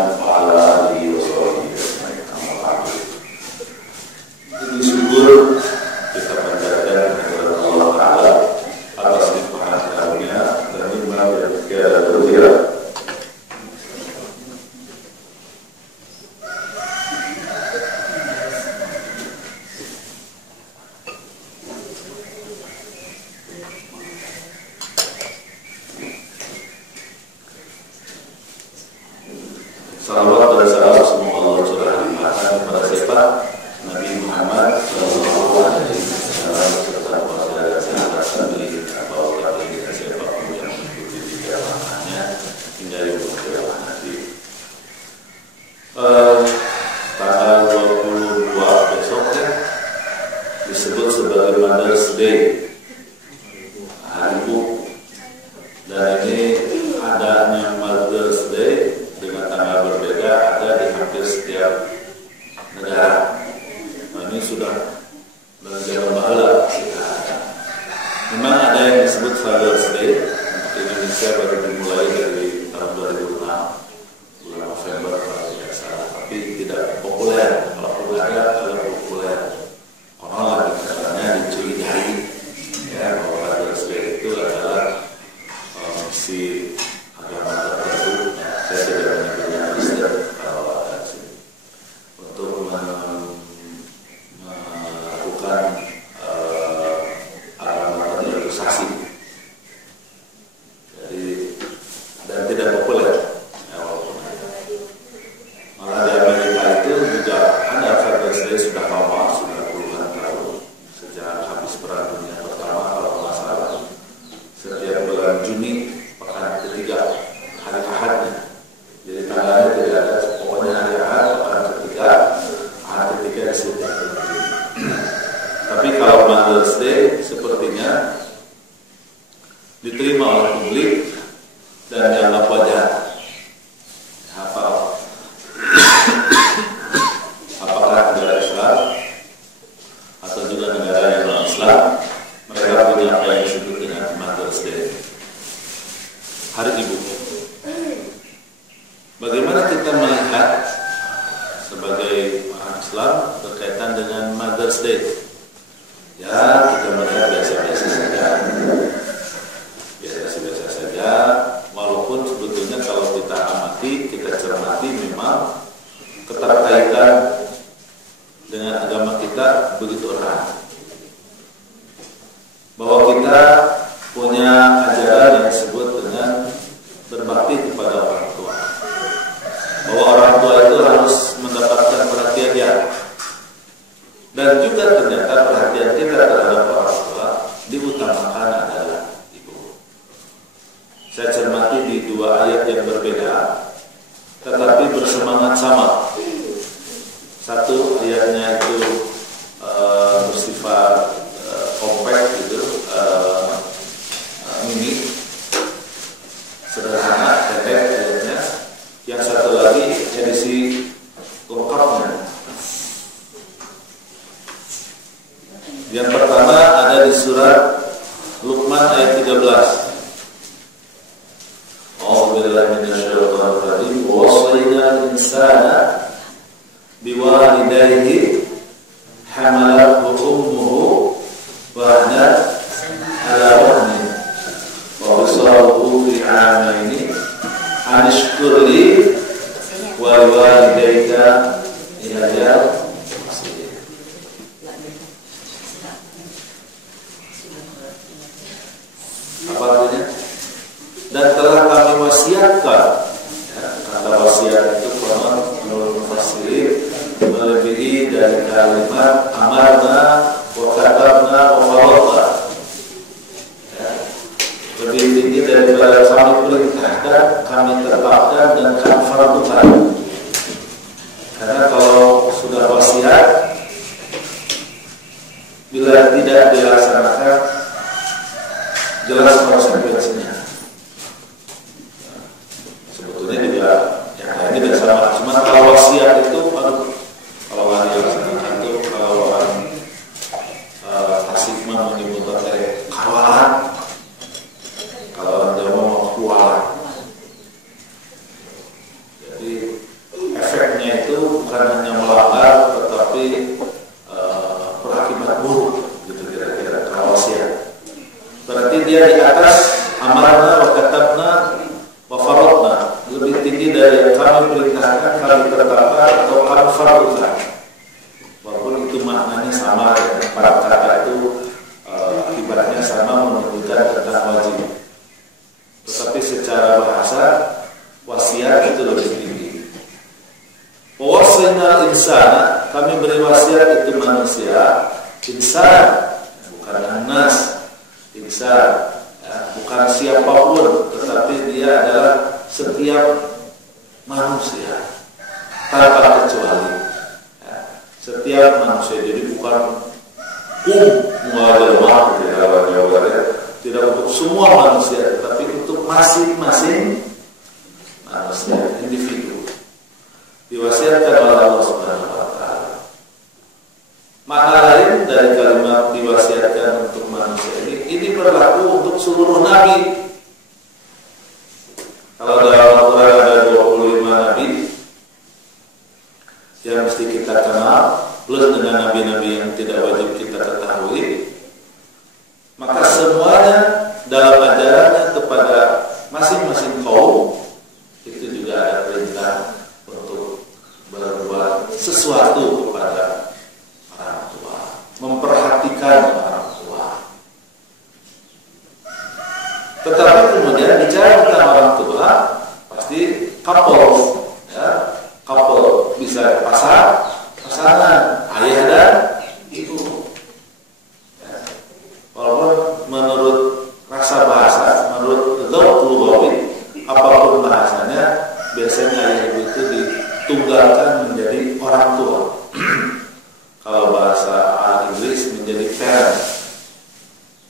Muhammad wa ala alihi wa sahbihi ajma'in. Amma ba'du. Ini syukur kita panjatkan kepada Allah Ta'ala atas limpahan karunia dan nikmat yang tiada terkira. Salawat dan salam semoga Allah curahkan kepada siapa? Nabi Muhammad Sallallahu Alaihi Wasallam serta keluarga dan sahabat Nabi atau orang yang siapapun yang mengikuti jalanannya hingga yaumul qiyamah nanti. Tanggal 22 besok ya disebut sebagai Mother's Day, hari ibu, dan ini adanya Mother's Day dengan tanggal berbeda ada di hampir setiap negara. Nah, ini sudah dari zaman bahula. Memang ada yang disebut Father's Day. Untuk Indonesia baru dimulai dari tahun 2006 bulan November kalau tidak salah, tapi tidak populer. Kalau populer orang lagi katanya dicurigai ya bahwa Father's Day itu adalah misi agama tertentu. Saya tidak menyebutnya Kristen kalau ada sini untuk melakukan agama-agama. Jadi dan tidak populer ya, walaupun ada. Malah di Amerika itu juga ada Father's Day sudah lama, sudah puluhan tahun sejak habis perang dunia pertama kalau nggak salah. Setiap bulan Juni pekan ketiga hari Ahadnya. Jadi tanggalnya tidak ada, pokoknya hari Ahad pekan ketiga, Ahad ketiga disebut. Tapi kalau Mother's Day sepertinya diterima oleh publik dan dianggap wajar. Apakah negara Islam atau juga negara yang non-Islam, mereka punya apa yang disebut dengan Mother's Day, Hari Ibu. Bagaimana kita melihat sebagai orang Islam berkaitan dengan Mother's Day? Ya, kita melihat biasa-biasa saja. Biasa-biasa saja, walaupun sebetulnya kalau kita amati, kita cermati, memang keterkaitan dengan agama kita begitu erat. Bahwa kita punya ajaran yang disebut dengan berbakti kepada orang tua. Bahwa orang tua itu harus mendapatkan perhatian dia. Dan juga ternyata perhatian kita terhadap orang tua diutamakan adalah ibu. Saya cermati di dua ayat yang berbeda, tetapi bersemangat sama. Satu ayatnya itu bersifat kompak gitu, mini, sederhana, pendek ayatnya. Yang satu lagi edisi lengkapnya. Yang pertama ada di surat Luqman ayat 13. A'udzubillahi minasyaitonir rajim. Wa wasaynal insana biwalidayhi hamalathu ummuhu wahnan ala wahnin wa fisaluhu fi 'amaini an ishkur li wa liwalidayka ilayya. Apa artinya? Dan telah kami wasiatkan ya, kata wasiat itu konon menurut mufassirin melebihi dari kalimat amarna wa katabna wa faradna ya, lebih tinggi daripada kami perintahkan, kami tetapkan dan kami fardukan. Karena kalau sudah wasiat, bila tidak dilaksanakan jelas konsekuensinya. Sebetulnya juga yang lain tidak sama. Cuma kalau wasiat itu, kalau nggak dilaksanakan itu, kalau orang Tasikman menyebut kawalan, kalau orang Jawa mau kualan. Jadi bukan hanya melanggar tetapi berakibat buruk, gitu kira-kira kalau wasiat. Berarti dia di atas amarna wa katabna wa faradna, lebih tinggi dari yang kami perintahkan, kami tetapkan atau kami fardukan. Walaupun itu maknanya sama ya, para kata itu akibatnya sama menunjukkan tentang wajib. Tetapi secara bahasa wasiat itu lebih tinggi. Wawasaina insana, kami beri wasiat itu manusia, insan, bukan anas, insan, ya, bukan siapapun, tetapi dia adalah setiap manusia tanpa kecuali. Ya, setiap manusia, jadi bukan tidak untuk semua manusia, tetapi untuk masing-masing manusia, individu. Diwasiatkan oleh Allah Subhanahu wa Ta'ala. Makna lain dari kalimat diwasiatkan untuk manusia ini berlaku untuk seluruh nabi. Kalau dalam Al-Quran ada 25 nabi yang mesti kita kenal, plus dengan nabi-nabi yang tidak wajib kita ketahui, maka semuanya dalam ajarannya kepada masing-masing kaum itu juga ada perintah untuk berbuat sesuatu kepada orang tua, memperhatikan orang tua. Tetapi kemudian bicara tentang orang tua, pasti couple, ya, couple bisa pasangan ayah dan ibu. Ya. Walaupun menurut rasa bahasa, menurut lughawi, apapun bahasanya, biasanya ayah ibu itu ditunggalkan menjadi orang tua. Kalau bahasa Inggris menjadi parents,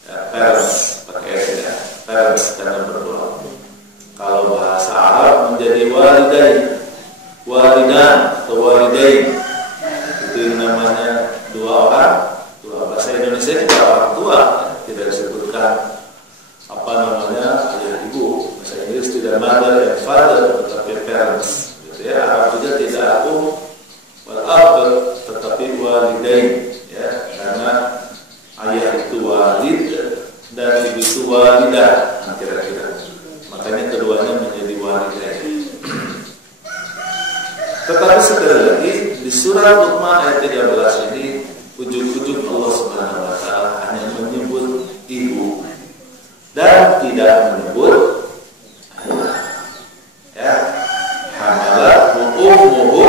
ya, parents pakai S ya, parents karena berdua. Kalau bahasa Arab menjadi walidain, walidan atau walidain, itu yang namanya dua orang. Dua bahasa Indonesia juga orang tua, tidak disebutkan apa namanya ayah ibu. Bahasa Inggris tidak mother and father, tetapi parents. Gitu ya. Arab juga tidak aku wal-ab, tetapi walidain, ya, karena ayah itu walid dan ibu itu walidah, kira-kira. Makanya keduanya menjadi walidain. Tetapi sekali lagi di surah Luqman ayat 13 ini ujung-ujung Allah Subhanahu wa Ta'ala hanya menyebut ibu dan tidak menyebut ayah. Ya, hamalathu ummuhu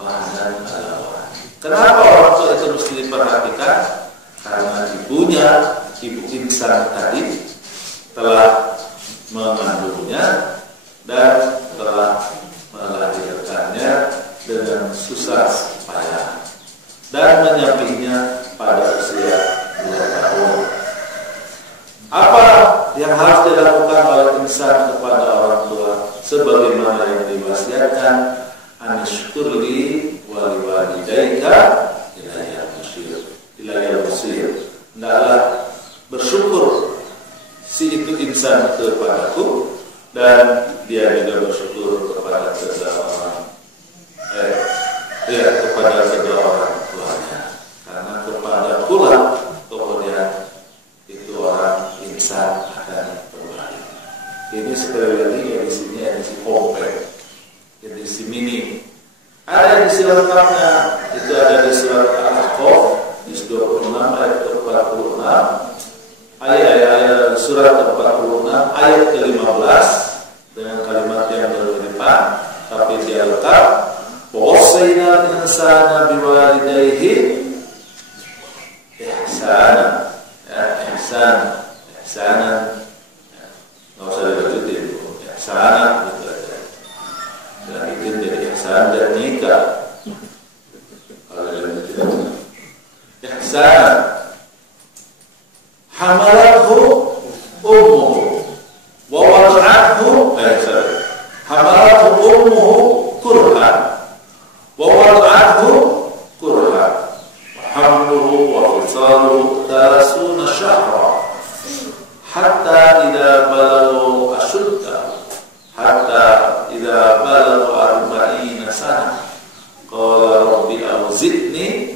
wahnan ala wahn. Kenapa orang tua itu mesti diperhatikan? Karena ibunya, ibu insan tadi telah mengandungnya dan telah melahirkannya dengan susah payah dan menyapihnya pada usia 2 tahun. Apa yang harus dilakukan oleh insan kepada orang tua sebagaimana yang diwasiatkan? Anishkurli wali walidaika ilayal masir. Hendaklah bersyukur si itu insan kepadaku dan dia juga bersyukur kepada kedua orang kepada kedua orang tuanya, karena kepada pula kemudian itu orang insan akan berbalik. Ini sekali lagi edisinya edisi komplek, edisi mini. Ada edisi lengkapnya, itu ada di surat Al-Ahqaf juz 26 ayat 46, ayat surat 46 ayat ke-15 dengan kalimat yang berupa, tapi dia letak wasaina insana biwalidayhi ihsana, ya, ihsanan, nggak usah dilanjutin, ihsanan gitu aja. Dan itu jadi ihsan dan nikah. Kalau dilanjutin ihsan, hamalathu ummuhu wa wada'athu, hamalathu ummuhu kurhan wa wada'athu kurhan wa hamluhu wa fisaluhu 30 syahra hatta idza balagha ashuddahu hatta idza balagha 40 sana Qala rabbi auzi'ni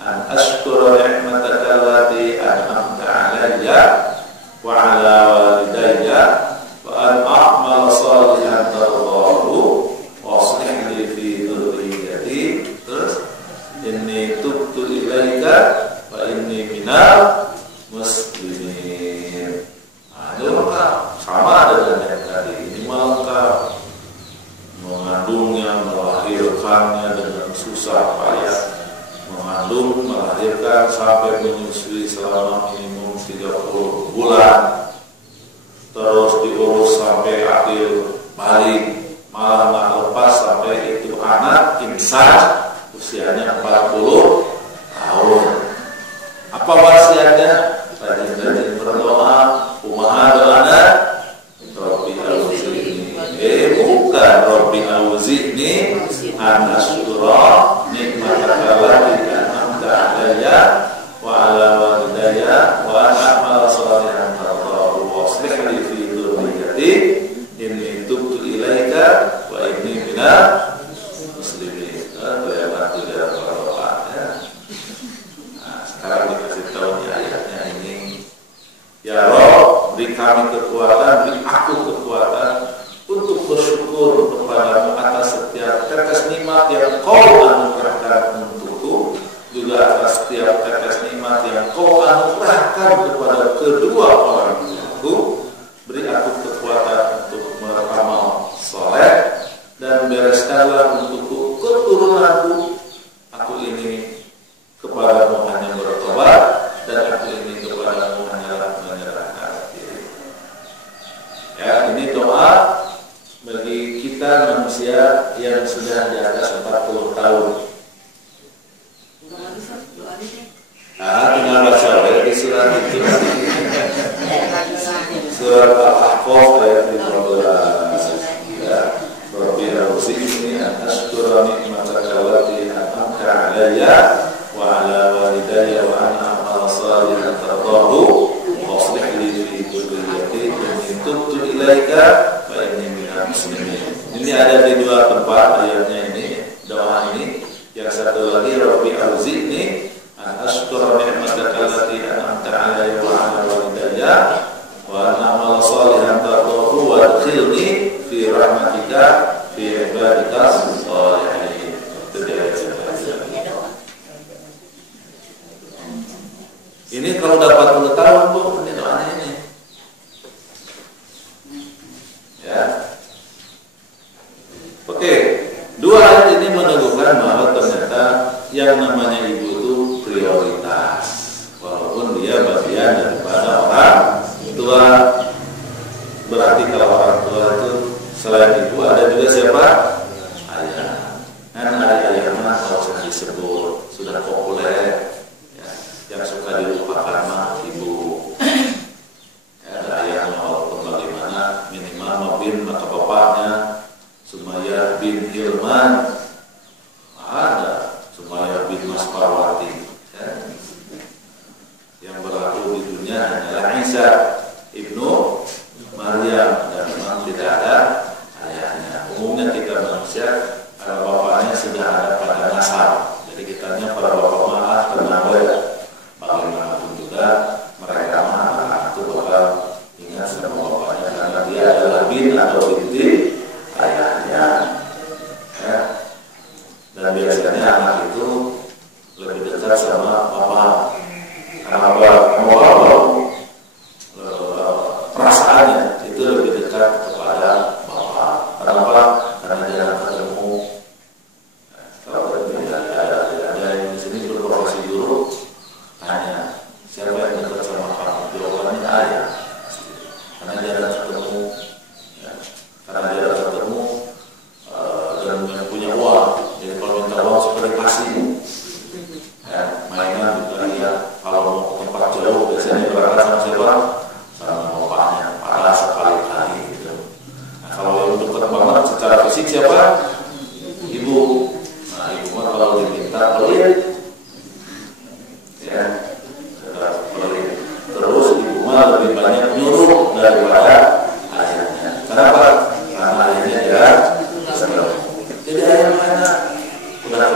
an ashkura ni'mataka allati an'amta 'alayya wa 'ala walidayya wa an a'mala shalihan tardahu wa aslih li fi dhurriyyati. Terus inni tubtu ilaika wa inni minal muslimin. Nah, itu lengkap, sama dengan yang tadi. Ini lengkap, mengandungnya, melahirkannya dengan susah payah, mengandung, melahirkan sampai menyusui selama minimum 30 bulan, terus diurus sampai akhir balik, malah nggak lepas sampai itu anak insan usianya 40 tahun. Apa wasiatnya? Rajin-rajin berdoa. Kumaha doana? Rabbi auzi'ni. Bukan Rabbi auzi'ni an ashkura nikmataka allati an'amta 'alayya wa 'ala walidayya wa an a'mala shalihan tardahu wa aslih li fi dhurriyyati inni tubtu ilaika wa inni minal muslimin. Kelihatan tidak berdoanya. Nah, sekarang dikasih tahu di ayatnya ini, ya Rob, beri kami kekuatan, beri aku kekuatan untuk bersyukur kepadamu atas setiap tetes nikmat yang kau anugerahkan untukku, juga atas setiap tetes nikmat yang kau anugerahkan kepada kedua orang tuaku. Beri aku kekuatan untuk beramal soleh dan bereskanlah untukku keturunanku. Aku ini kepadamu hanya bertobat dan aku ini kepadamu hanyalah menyerahkan diri. Ya, ini doa bagi kita manusia yang sudah di atas 40 tahun. Nah, tinggal baca di surat itu. Surat Al-Ahqaf ayat 15. Ya, Rabbi auzi'ni an ashkura ni'mataka allati an'amta 'alayya wa 'ala walidayya wa an a'mala shalihan tardahu wa aslih li fi dhurriyyati inni tubtu ilaika wa inni minal muslimin. Ini ada di dua tempat ayatnya ini, doa ini. Yang satu lagi Rabbi auzi'ni an ashkura ni'mataka allati an'amta 'alayya wa 'ala walidayya wa an a'mala shalihan tardahu wa adkhilni fi rahmatika fi ibadika sholihin. Itu dia. Ini kalau dapat 40 tahun Bu, ini doanya ini. Ya. Oke, dua ayat ini menunjukkan bahwa ternyata yang namanya ibu itu prioritas, walaupun dia bagian daripada orang tua. Berarti kalau orang tua itu selain ibu ada juga siapa? Ayah. Kan ada ayah mana kalau sudah disebut, sudah populer, ya, yang suka dilupakan mah ibu. Ya, ada ayah walaupun bagaimana minimal bin maka bapaknya Sumayyah bin Hilman, ada Sumayyah bin Mas Parwati, ya. Yang berlaku di dunia hanyalah Isa ibnu Maryam, dan memang tidak ada ayahnya. Umumnya kita manusia para bapaknya sudah ada pada nasab, jadi kitanya para bapak malah kenal ya. Bagaimanapun juga mereka mah itu bakal ingat sama bapaknya karena dia adalah bin atau binti ayahnya, ya. Dan biasanya anak itu lebih dekat sama bapak. Kenapa? Perasaannya itu lebih dekat kepada bapak. Kenapa? Karena jarang ketemu. Kalau ada yang di sini berprofesi guru, tanya siapa yang dekat sama kamu? Jawabannya ayah. Karena jarang ketemu, ya. Karena jarang ketemu dan punya uang. Jadi kalau minta uang seperti kasih. Ya, mainan juga ya. Kalau mau tempat jauh biasanya berangkat sama siapa? Sama bapaknya, pada sekali-kali gitu. Nah, kalau untuk banget secara fisik siapa? Ibu. Nah, ibu mah kalau diminta pelit, ya, pelit. Terus ibu mah lebih banyak nyuruh daripada ayahnya. Kenapa? Karena ayahnya ya sebelum. Jadi ayah mana? Udah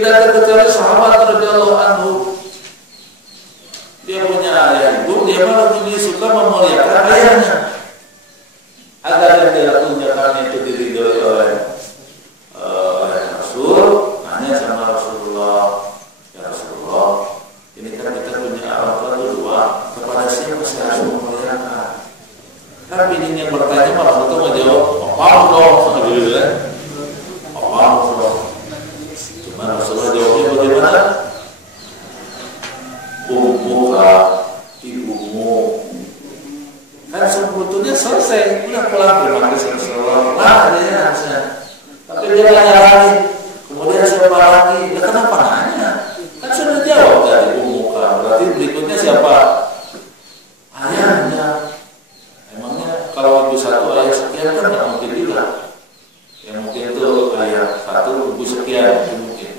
Tidak terkecuali sahabat radhiyallahu anhu. Dia punya ayah ibu, dia malah lebih suka memuliakan ayahnya. Agar yang dia tunjukkan itu diridhoi oleh Rasul, nanya sama Rasulullah, ya Rasulullah, ini kan kita punya orang tua dua, kepada siapa saya harus memuliakan? Tapi ini yang bertanya malah Rasul mau jawab, apa dong, gitu kan? Apa dong? Cuma Rasulullah jawabnya bagaimana? Ummuka, ibumu. Kan sebetulnya selesai, udah pulang terima kasih Rasulullah. Nah, dia harusnya. Tapi dia nanya lagi. Kemudian siapa lagi? Ya kenapa nanya? Kan sudah jawab tadi ummuka. Berarti berikutnya siapa? Ayahnya. Emangnya kalau ibu satu ayah sekian kan nggak mungkin juga. Yang mungkin itu ayah satu ibu sekian itu mungkin.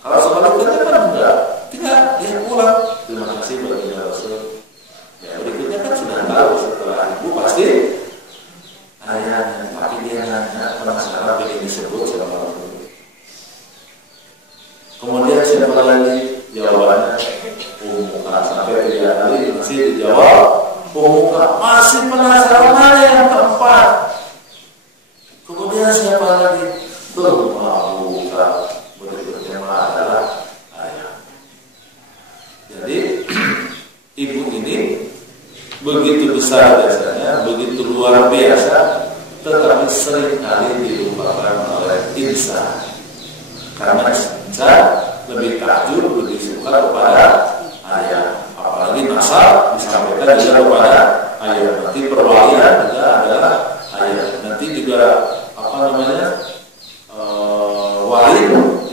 Kalau sebaliknya kan enggak. Tinggal dia pulang. Terima kasih bagi Rasul. Ya berikutnya kan sudah tahu setelah ibu pasti ayahnya. Tapi dia nanya penasaran begini disebut sama Rasul. Kemudian siapa lagi? Jawabannya ummuka. Sampai 3 kali masih dijawab ummuka. Masih penasaran mana yang keempat? Kemudian siapa lagi? Ummuka. Berikutnya adalah ayah. Jadi ibu ini begitu besar biasanya, begitu luar biasa, tetapi seringkali dilupakan oleh insan. Karena insan lebih takjub, lebih suka kepada ayah. Apalagi nasab disampaikan juga kepada ayah. Nanti perwalian juga adalah ayah. Nanti juga apa namanya wali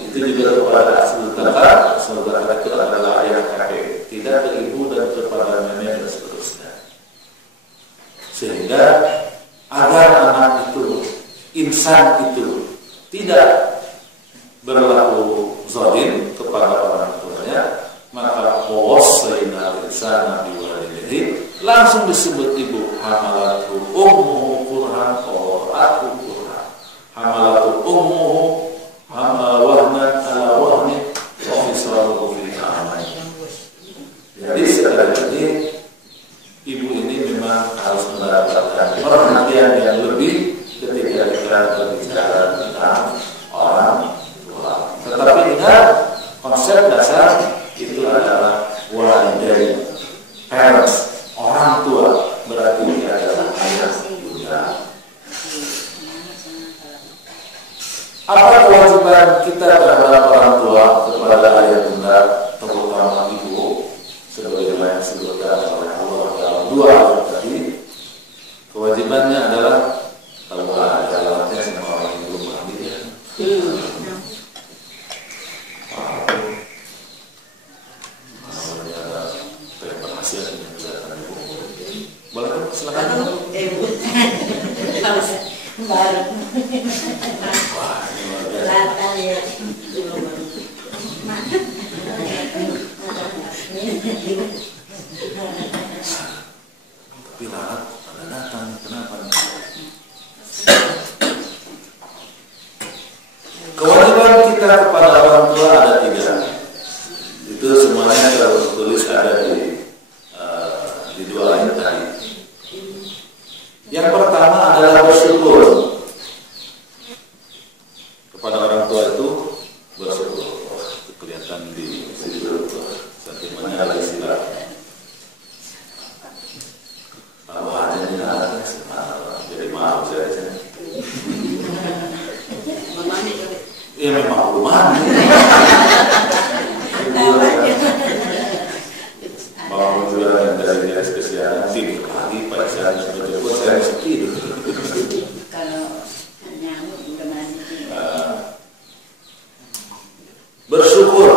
itu juga kepada saudara. Saudara itu adalah ayah kakek, tidak ke ibu dan kepada nenek dan seterusnya. Sehingga agar anak itu, insan itu tidak berlaku zalim kepada orang tuanya, maka wawassayna insana biwalidayhi langsung disebut ibu. Hamalatu ummuhu kurhan qawatu kurhan. Hamalatu ummuhu wahnan ala wahnin wa fisaluhu fi amain. Jadi sekali lagi ibu ini memang harus mendapatkan perhatian yang lebih ketika kita berbicara tentang orang tua. Tetapi ingat, konsep dasar itu adalah walidain, parents, orang tua, berarti dia adalah ayah bunda. Apa kewajiban kita terhadap orang tua kepada ayah bunda, terutama ibu, sebagaimana disebutkan oleh Allah dalam 2 ayat tadi? Kewajibannya adalah kalau ada alatnya sama orang yang belum mandi ya. Berhasil ini kelihatan ibu. Boleh kan? Silakan. Baru. Wah, ini luar biasa. Ya. Tapi lalat pada datang, kenapa? Kewajiban kita kepada orang tua ada 3. Itu semuanya kalau tertulis ada di 2 ayat tadi. Yang pertama adalah bersyukur. Kepada orang tua itu bersyukur. Itu kelihatan di situ sentimennya lagi silat. Kalau ada yang ada, jadi maaf saya. Iya memang rumah. Mau jualan dari spesial tidur pagi, pada saat sudah jemput saya harus tidur. Kalau nyamuk udah mandi. Bersyukur.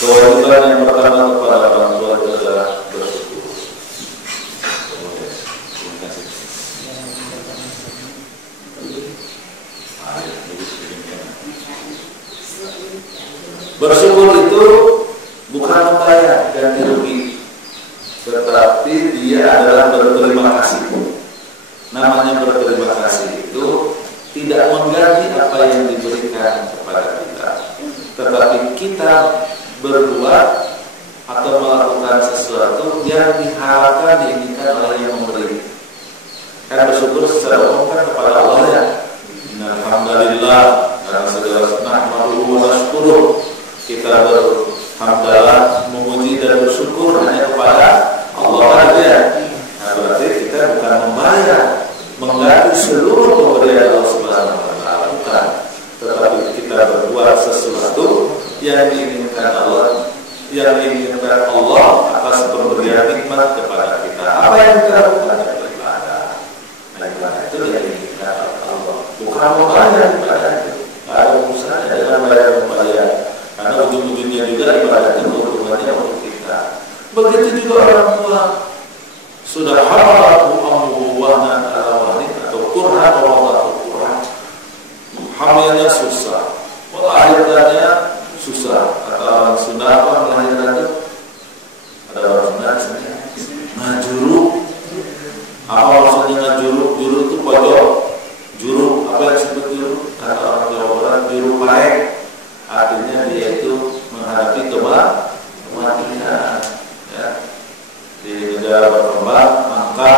Kewajiban yang pertama kepada orang tua adalah bersyukur. Terima kasih. Bersyukur itu bukan membayar ganti rugi, tetapi dia adalah berterima kasih. Namanya berterima kasih itu tidak mengganti apa yang diberikan kepada kita, tetapi kita berbuat atau melakukan sesuatu yang diharapkan, diinginkan oleh yang memberi. Kan bersyukur secara umum kan kepada Allah ya. Alhamdulillah, karena segala nahmaduhu wa nashkuruh, kita berhamdalah, memuji dan bersyukur hanya kepada Allah saja. Nah, berarti kita bukan membayar, mengganti seluruh pemberian Allah Subhanahu wa Ta'ala, bukan. Tetapi kita berbuat sesuatu yang diinginkan Allah, atas pemberian nikmat kepada kita. Apa yang kita lakukan? Beribadah. Nah, ibadah itu yang diinginkan Allah, bukan membayar ibadah itu. Ada urusannya dengan membayar. Karena ujung-ujungnya juga ibadah itu keuntungannya untuk kita. Begitu juga orang tua. Sudah hamalahu amruhu wahnan ala wahnin atau kurhan wa wada'u kurhan. Hamilnya susah, melahirkannya susah. Kata orang Sunda apa melahirkan itu? Ada orang Sunda misalnya ngajuruk. Apa maksudnya ngajuruk? Juruk itu pojok. Juruk, apa yang disebut juruk? Kata orang Jawa Barat, juruk paek. Artinya dia itu menghadapi kematian. Ya. Di negara berkembang, angka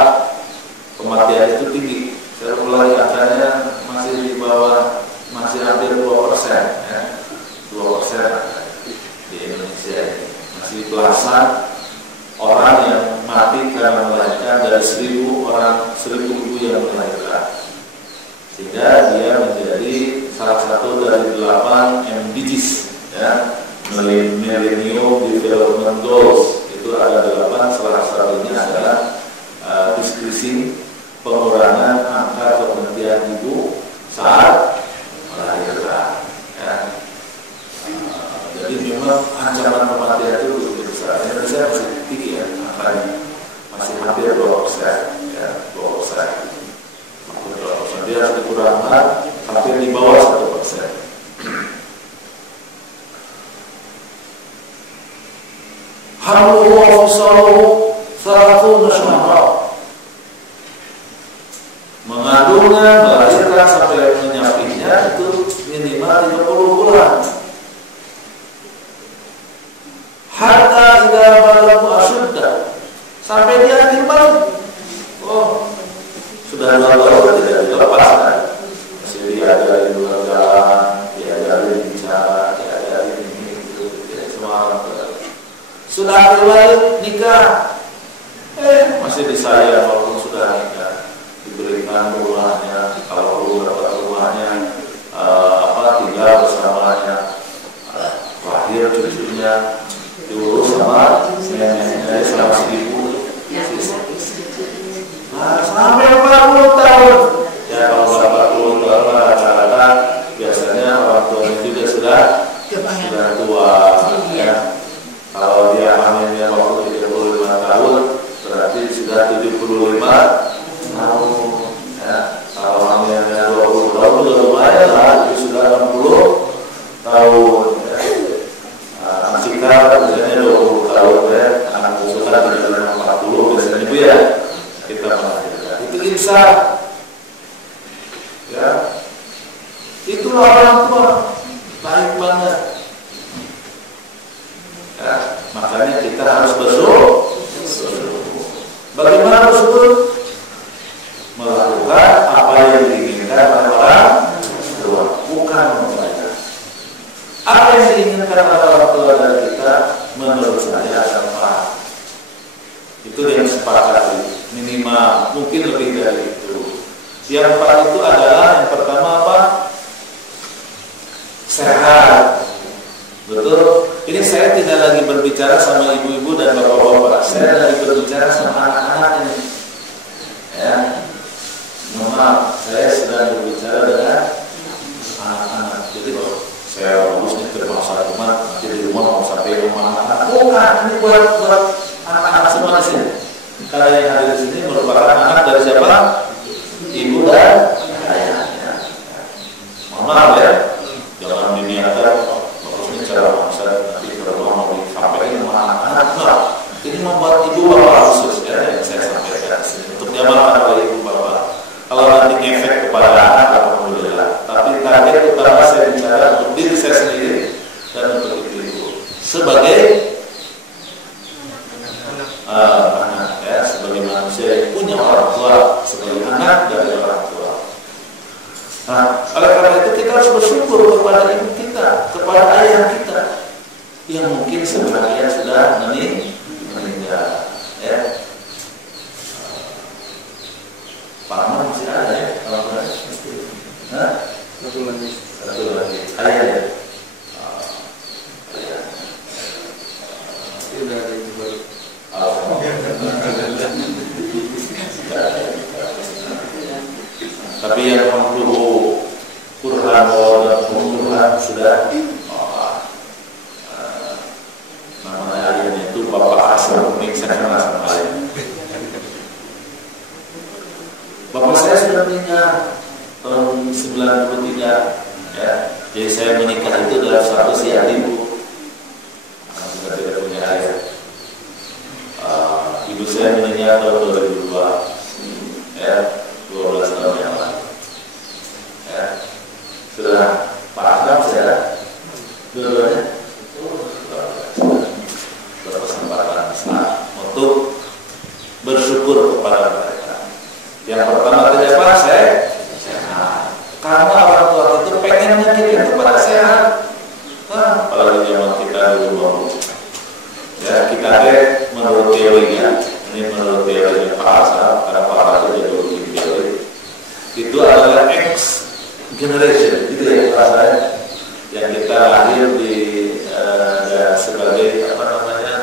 kematian itu tinggi. Saya mulai angkanya masih di bawah, masih hampir 2%, ya. 2% di Indonesia ini. Masih belasan orang yang mati karena melahirkan dari 1.000 orang, 1.000 ibu yang melahirkan. Sehingga dia menjadi salah satu dari 8 MDGs, ya, Millennium Development Goals. Itu ada 8, salah satunya adalah diskresi pengurangan angka kematian ibu saat melahirkan. Ya. Jadi memang ancaman kematian itu lebih besar. Indonesia masih tinggi ya angkanya, masih hampir 2%, ya, 2%. Dia harus dikurangkan hampir di bawah 1%. Hamluhu wa fisaluhu 30 syahra. Mengandungnya, melahirkan sampai menyapinya itu minimal 30 bulan. Hatta idza balagha ashudda, sampai dia timbal. Oh, sudah 2 tahun tidak dilepaskan. Masih diajari jalan, diajari bicara, diajari ini itu, semua. Sudah mulai nikah, masih disayang walaupun sudah nikah. Diberikan rumahnya, kalau perlu dapat rumahnya, tinggal bersamanya, lahir cucunya, diurus sama neneknya selama 1.000. Nah, sampai 40 tahun. Ya, kalau 40 tahun rata-rata biasanya orang tuanya juga sudah tua. Ya. Kalau dia hamilnya waktu 35 tahun, berarti sudah 75 tahun. Ya. Kalau hamilnya 20 tahun sudah lumayan lah, jadi sudah 60 tahun. Ya. Masih biasanya 20 tahun ya, anak usulan 40 biasanya itu ya. Kita melahirkan itu insan, ya, itulah orang tua baik banget, ya, makanya kita harus bersyukur. Bagaimana bersyukur? Melakukan apa yang diinginkan oleh orang tua, bukan membayar. Apa yang diinginkan oleh orang tua dari kita, menurut saya adalah itu yang sepakati. Minimal, mungkin lebih dari itu. Yang paling itu adalah yang pertama apa? Sehat. Betul. Ini saya tidak lagi berbicara sama ibu-ibu dan bapak-bapak. Saya lagi berbicara sama anak-anak ini. Ya. Maaf, saya sedang berbicara dengan anak-anak. Jadi kalau saya harusnya terpaksa cuma nanti di rumah mau sampai rumah anak-anak. Bukan, ini buat anak-anak semua di sini. Karena yang hadir di sini merupakan anak dari siapa? Ibu dan ayahnya. Maaf ya, jangan diniatkan maksudnya cara bangsa nanti kalau mau disampaikan sama anak-anak. Nah, ini membuat ibu bapak khusus ya yang saya sampaikan di sini untuk diamalkan oleh ibu bapak. Kalau nanti ngefek kepada anak, alhamdulillah. Tapi target utama saya bicara untuk diri saya sendiri dan manusia yang punya orang tua sebagai anak dari orang tua. Nah, oleh karena itu kita harus bersyukur kepada ibu kita, kepada ayah kita yang mungkin sebagian sudah meninggal. Ya. Pak Ahmad masih ada ya? Satu lagi. Ayah ya. Udah ada yang baru. Tapi yang pengkuluh Quran dan pengkuluhan sudah namanya ayahnya itu Bapak Asal Unik, saya kenal sama ayah. Bapak saya sudah meninggal tahun 93 ya. Jadi saya menikah itu dalam satu yatim bu. Sudah tidak punya ayah. Ibu saya meninggal tahun 2002 ya, 12 tahun yang lalu ya. Sudah paham saya dua-duanya berkesempatan besar untuk bersyukur kepada mereka. Yang pertama tidak apa, saya sehat. Karena orang tua itu pengennya kita kepada sehat. Nah, apalagi zaman kita dulu ya, kita menurut teorinya, ini menurut teorinya Pak Asal, karena Pak Asal itu jadi bikin teori, itu adalah X generation, gitu ya Pak Asal, yang kita lahir di sebagai apa namanya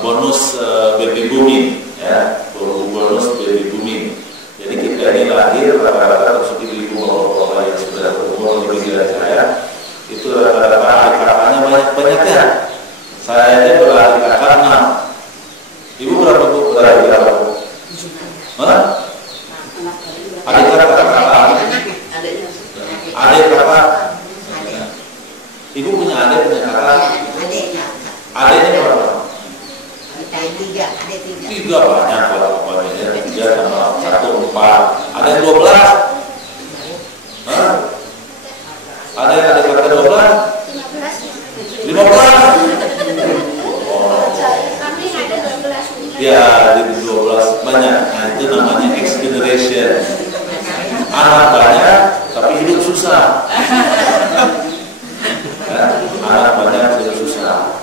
bonus baby booming, ya, bonus baby booming. Jadi kita ini lahir rata-rata terus ibu bapak-bapak yang sudah berumur lebih dari saya, itu rata-rata adik kakaknya banyak ya. Saya ini berlari kakak 6. Ibu berapa bu? Berlari berapa bu? Hah? Adik kakak. Adik kakak. Ibu punya adik, punya kakak. Adiknya berapa? Tiga banyak lah pokoknya. 3 sama 1 4. Ada yang 12. Hah? Ada yang adik kakak 12? 15. Ya, jadi 12 banyak. Nah, itu namanya X generation. Anak banyak, tapi hidup susah. Ya, anak banyak, hidup susah.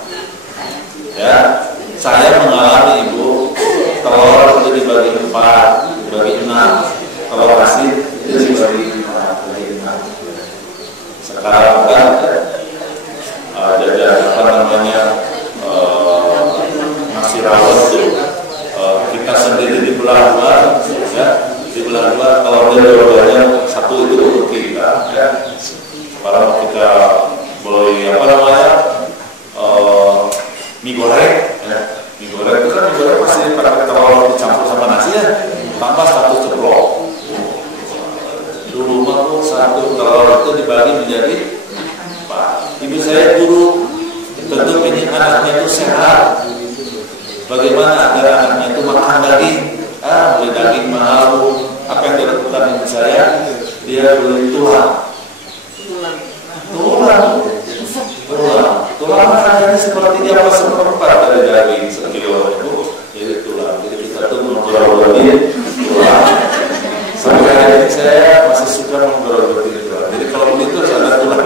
Ya, saya mengalami ibu, telur itu dibagi 4, dibagi 6. Telur asin itu dibagi 4, dibagi 6. Sekarang kan jajan apa namanya nasi rawon itu kita sendiri di belah dua ya, di belah dua kalau dia dua-duanya satu itu untuk kita ya. Kalau kita beli apa namanya mie goreng ya, mie goreng itu kan mie goreng pasti pakai telur dicampur sama nasi ya, tambah 1 ceplok. Dulu mah tuh 1 telur itu dibagi menjadi 4. Ibu saya guru, tentu ingin anaknya itu sehat. Bagaimana agar anaknya itu makan daging? Beli daging mahal. Apa yang dilakukan ibu saya? Dia beli tulang. Tulang harganya seperti dia apa seperempat dari daging sekilo itu. Jadi tulang. Jadi kita tuh menggerogoti tulang. Sampai hari ini saya masih suka menggerogoti tulang. Jadi kalau beli itu harus ada tulang.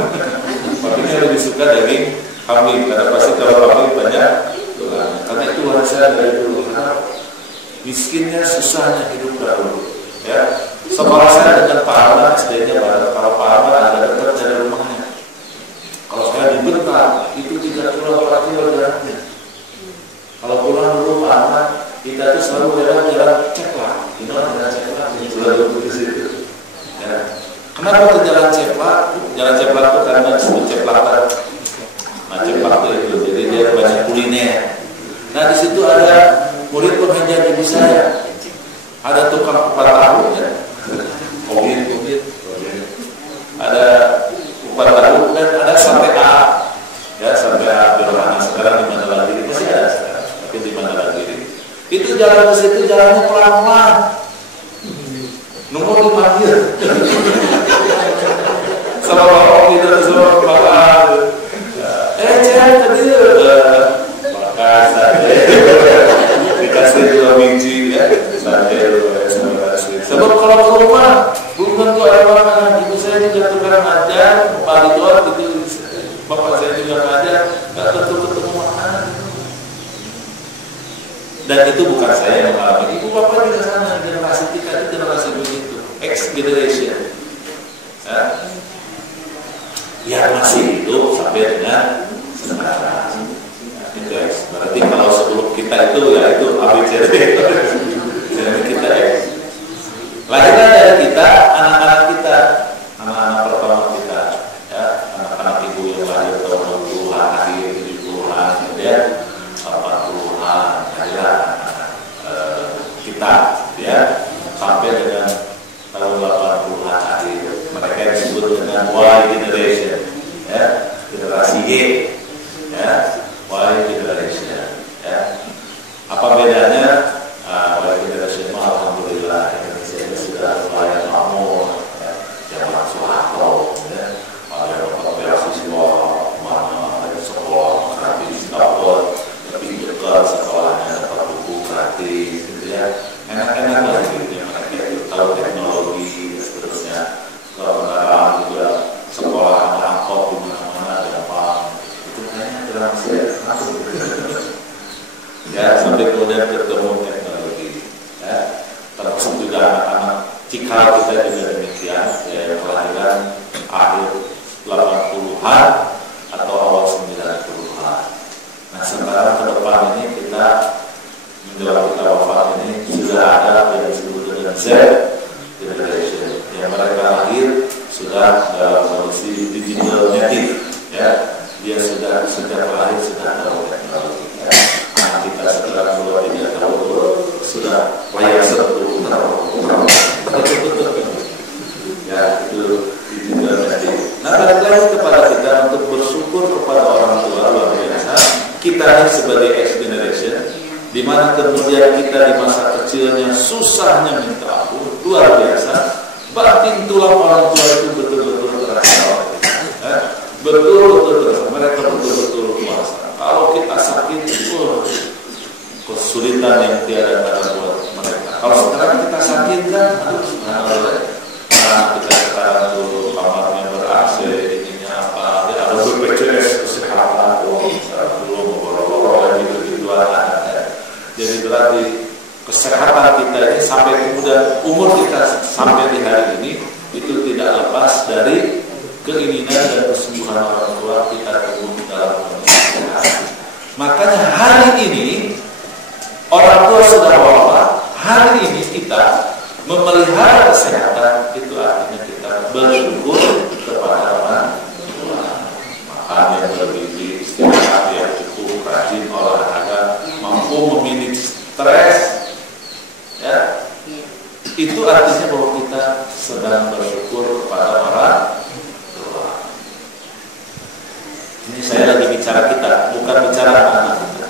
Makanya lebih suka daging kambing karena pasti kalau kambing banyak tulang. Karena itu saya dari dulu. Karena miskinnya susahnya hidup dahulu. Ya, sekolah saya dengan Pak Ahmad SD-nya bareng. Kalau Pak Ahmad ada dekat dari rumahnya. Kalau saya di Bentar itu 3 kilo 4 kilo jaraknya. Kalau pulang dulu Pak Ahmad, kita tuh selalu lewat jalan Ceklak. Ini jalan Ceklak yang sudah duduk di situ. Ya. Kenapa ke jalan Ceklak? Jalan Ceklak itu karena disebut Ceplakan. Nah, Ceklak itu jadi dia banyak kuliner. Nah di situ ada murid pengajian ibu saya, ada tukang kupat tahu ya, kopi, ada kupat tahu dan ada sate A, ya sate A berwarna sekarang di mana lagi masih ada sekarang, tapi di mana lagi itu jalan ke situ jalannya pelan-pelan, nomor 5 kilo, sama orang kita semua makan, cek tadi. Dikasih 2 biji ya, Sebab kalau ke rumah belum tentu ada orang, ibu saya juga tukang ngajar, Pak Ridwan gitu, bapak saya juga ngajar, nggak tentu ketemu makanan. Dan itu bukan saya yang mengalami, ibu bapak juga sama, generasi kita itu generasi begitu, X generation. Ya, biar masih hidup sampai dengan sekarang. Itu X. Berarti kalau sebelum kita itu ya itu ABCD. Jadi kita X. Lahirnya dari kita, anak-anak kita, anak-anak pertama kita, ya, anak-anak ibu yang lahir tahun 60-an, akhir 70-an, kemudian 80-an, ya, kita, ya, sampai dengan tahun 80-an akhir. Mereka disebut dengan Y generation, ya, generasi Y, ya, Y generation, ya. Apa bedanya? Y generation, alhamdulillah. Sudah lumayan makmur, zaman Soeharto, ada beasiswa, mana ada sekolah gratis dapat, lebih dekat sekolahnya dapat buku gratis, gitu ya. Enak-enak lah gitu ya, mereka itu tahu teknologi dan seterusnya. Kalau sekarang juga sekolah ada angkot di mana-mana gampang, itu kayaknya generasi ya sampai kemudian ketemu teknologi, ya. Termasuk juga anak-anak cikal kita juga demikian, ya, kelahiran akhir 80-an atau awal 90-an. Nah sekarang ke depan ini kita menjelang kita wafat ini sudah ada yang disebut dengan Z generation, yang mereka lahir sudah dalam kondisi digital native, ya, dia sudah sejak lahir sudah tahu teknologi. Anak kita sekarang 2-3 tahun sudah layak serbu. Ya, itu digital native. Nah, balik lagi kepada kita untuk bersyukur kepada orang tua luar biasa. Kita ini sebagai X generation, di mana kemudian kita di masa kecilnya susahnya minta ampun luar biasa. Batin tulang orang tua itu betul-betul terasa. Betul-betul terasa. Mereka betul-betul kuasa. Kalau kita sakit, kesulitan yang tiada tara buat mereka. Kalau sekarang kita sakit kan, kita sekarang tuh kamarnya ber-AC, ininya apa, ada BPJS kesehatan, belum ngobrol-ngobrol gitu-gituan. Jadi berarti kesehatan kita ini sampai kemudian umur kita sampai di hari ini itu tidak lepas dari keinginan dan kesembuhan orang tua kita tumbuh dalam kondisi sehat. Makanya hari ini orang tua sudah wafat, hari ini kita memelihara kesehatan, itu artinya kita bersyukur kepada orang tua. Makan yang bergizi, istirahat yang cukup, rajin olahraga, mampu memanage stres, ya. Itu artinya bahwa kita sedang bersyukur kepada orang tua. Ini saya lagi bicara kita, bukan bicara anak kita.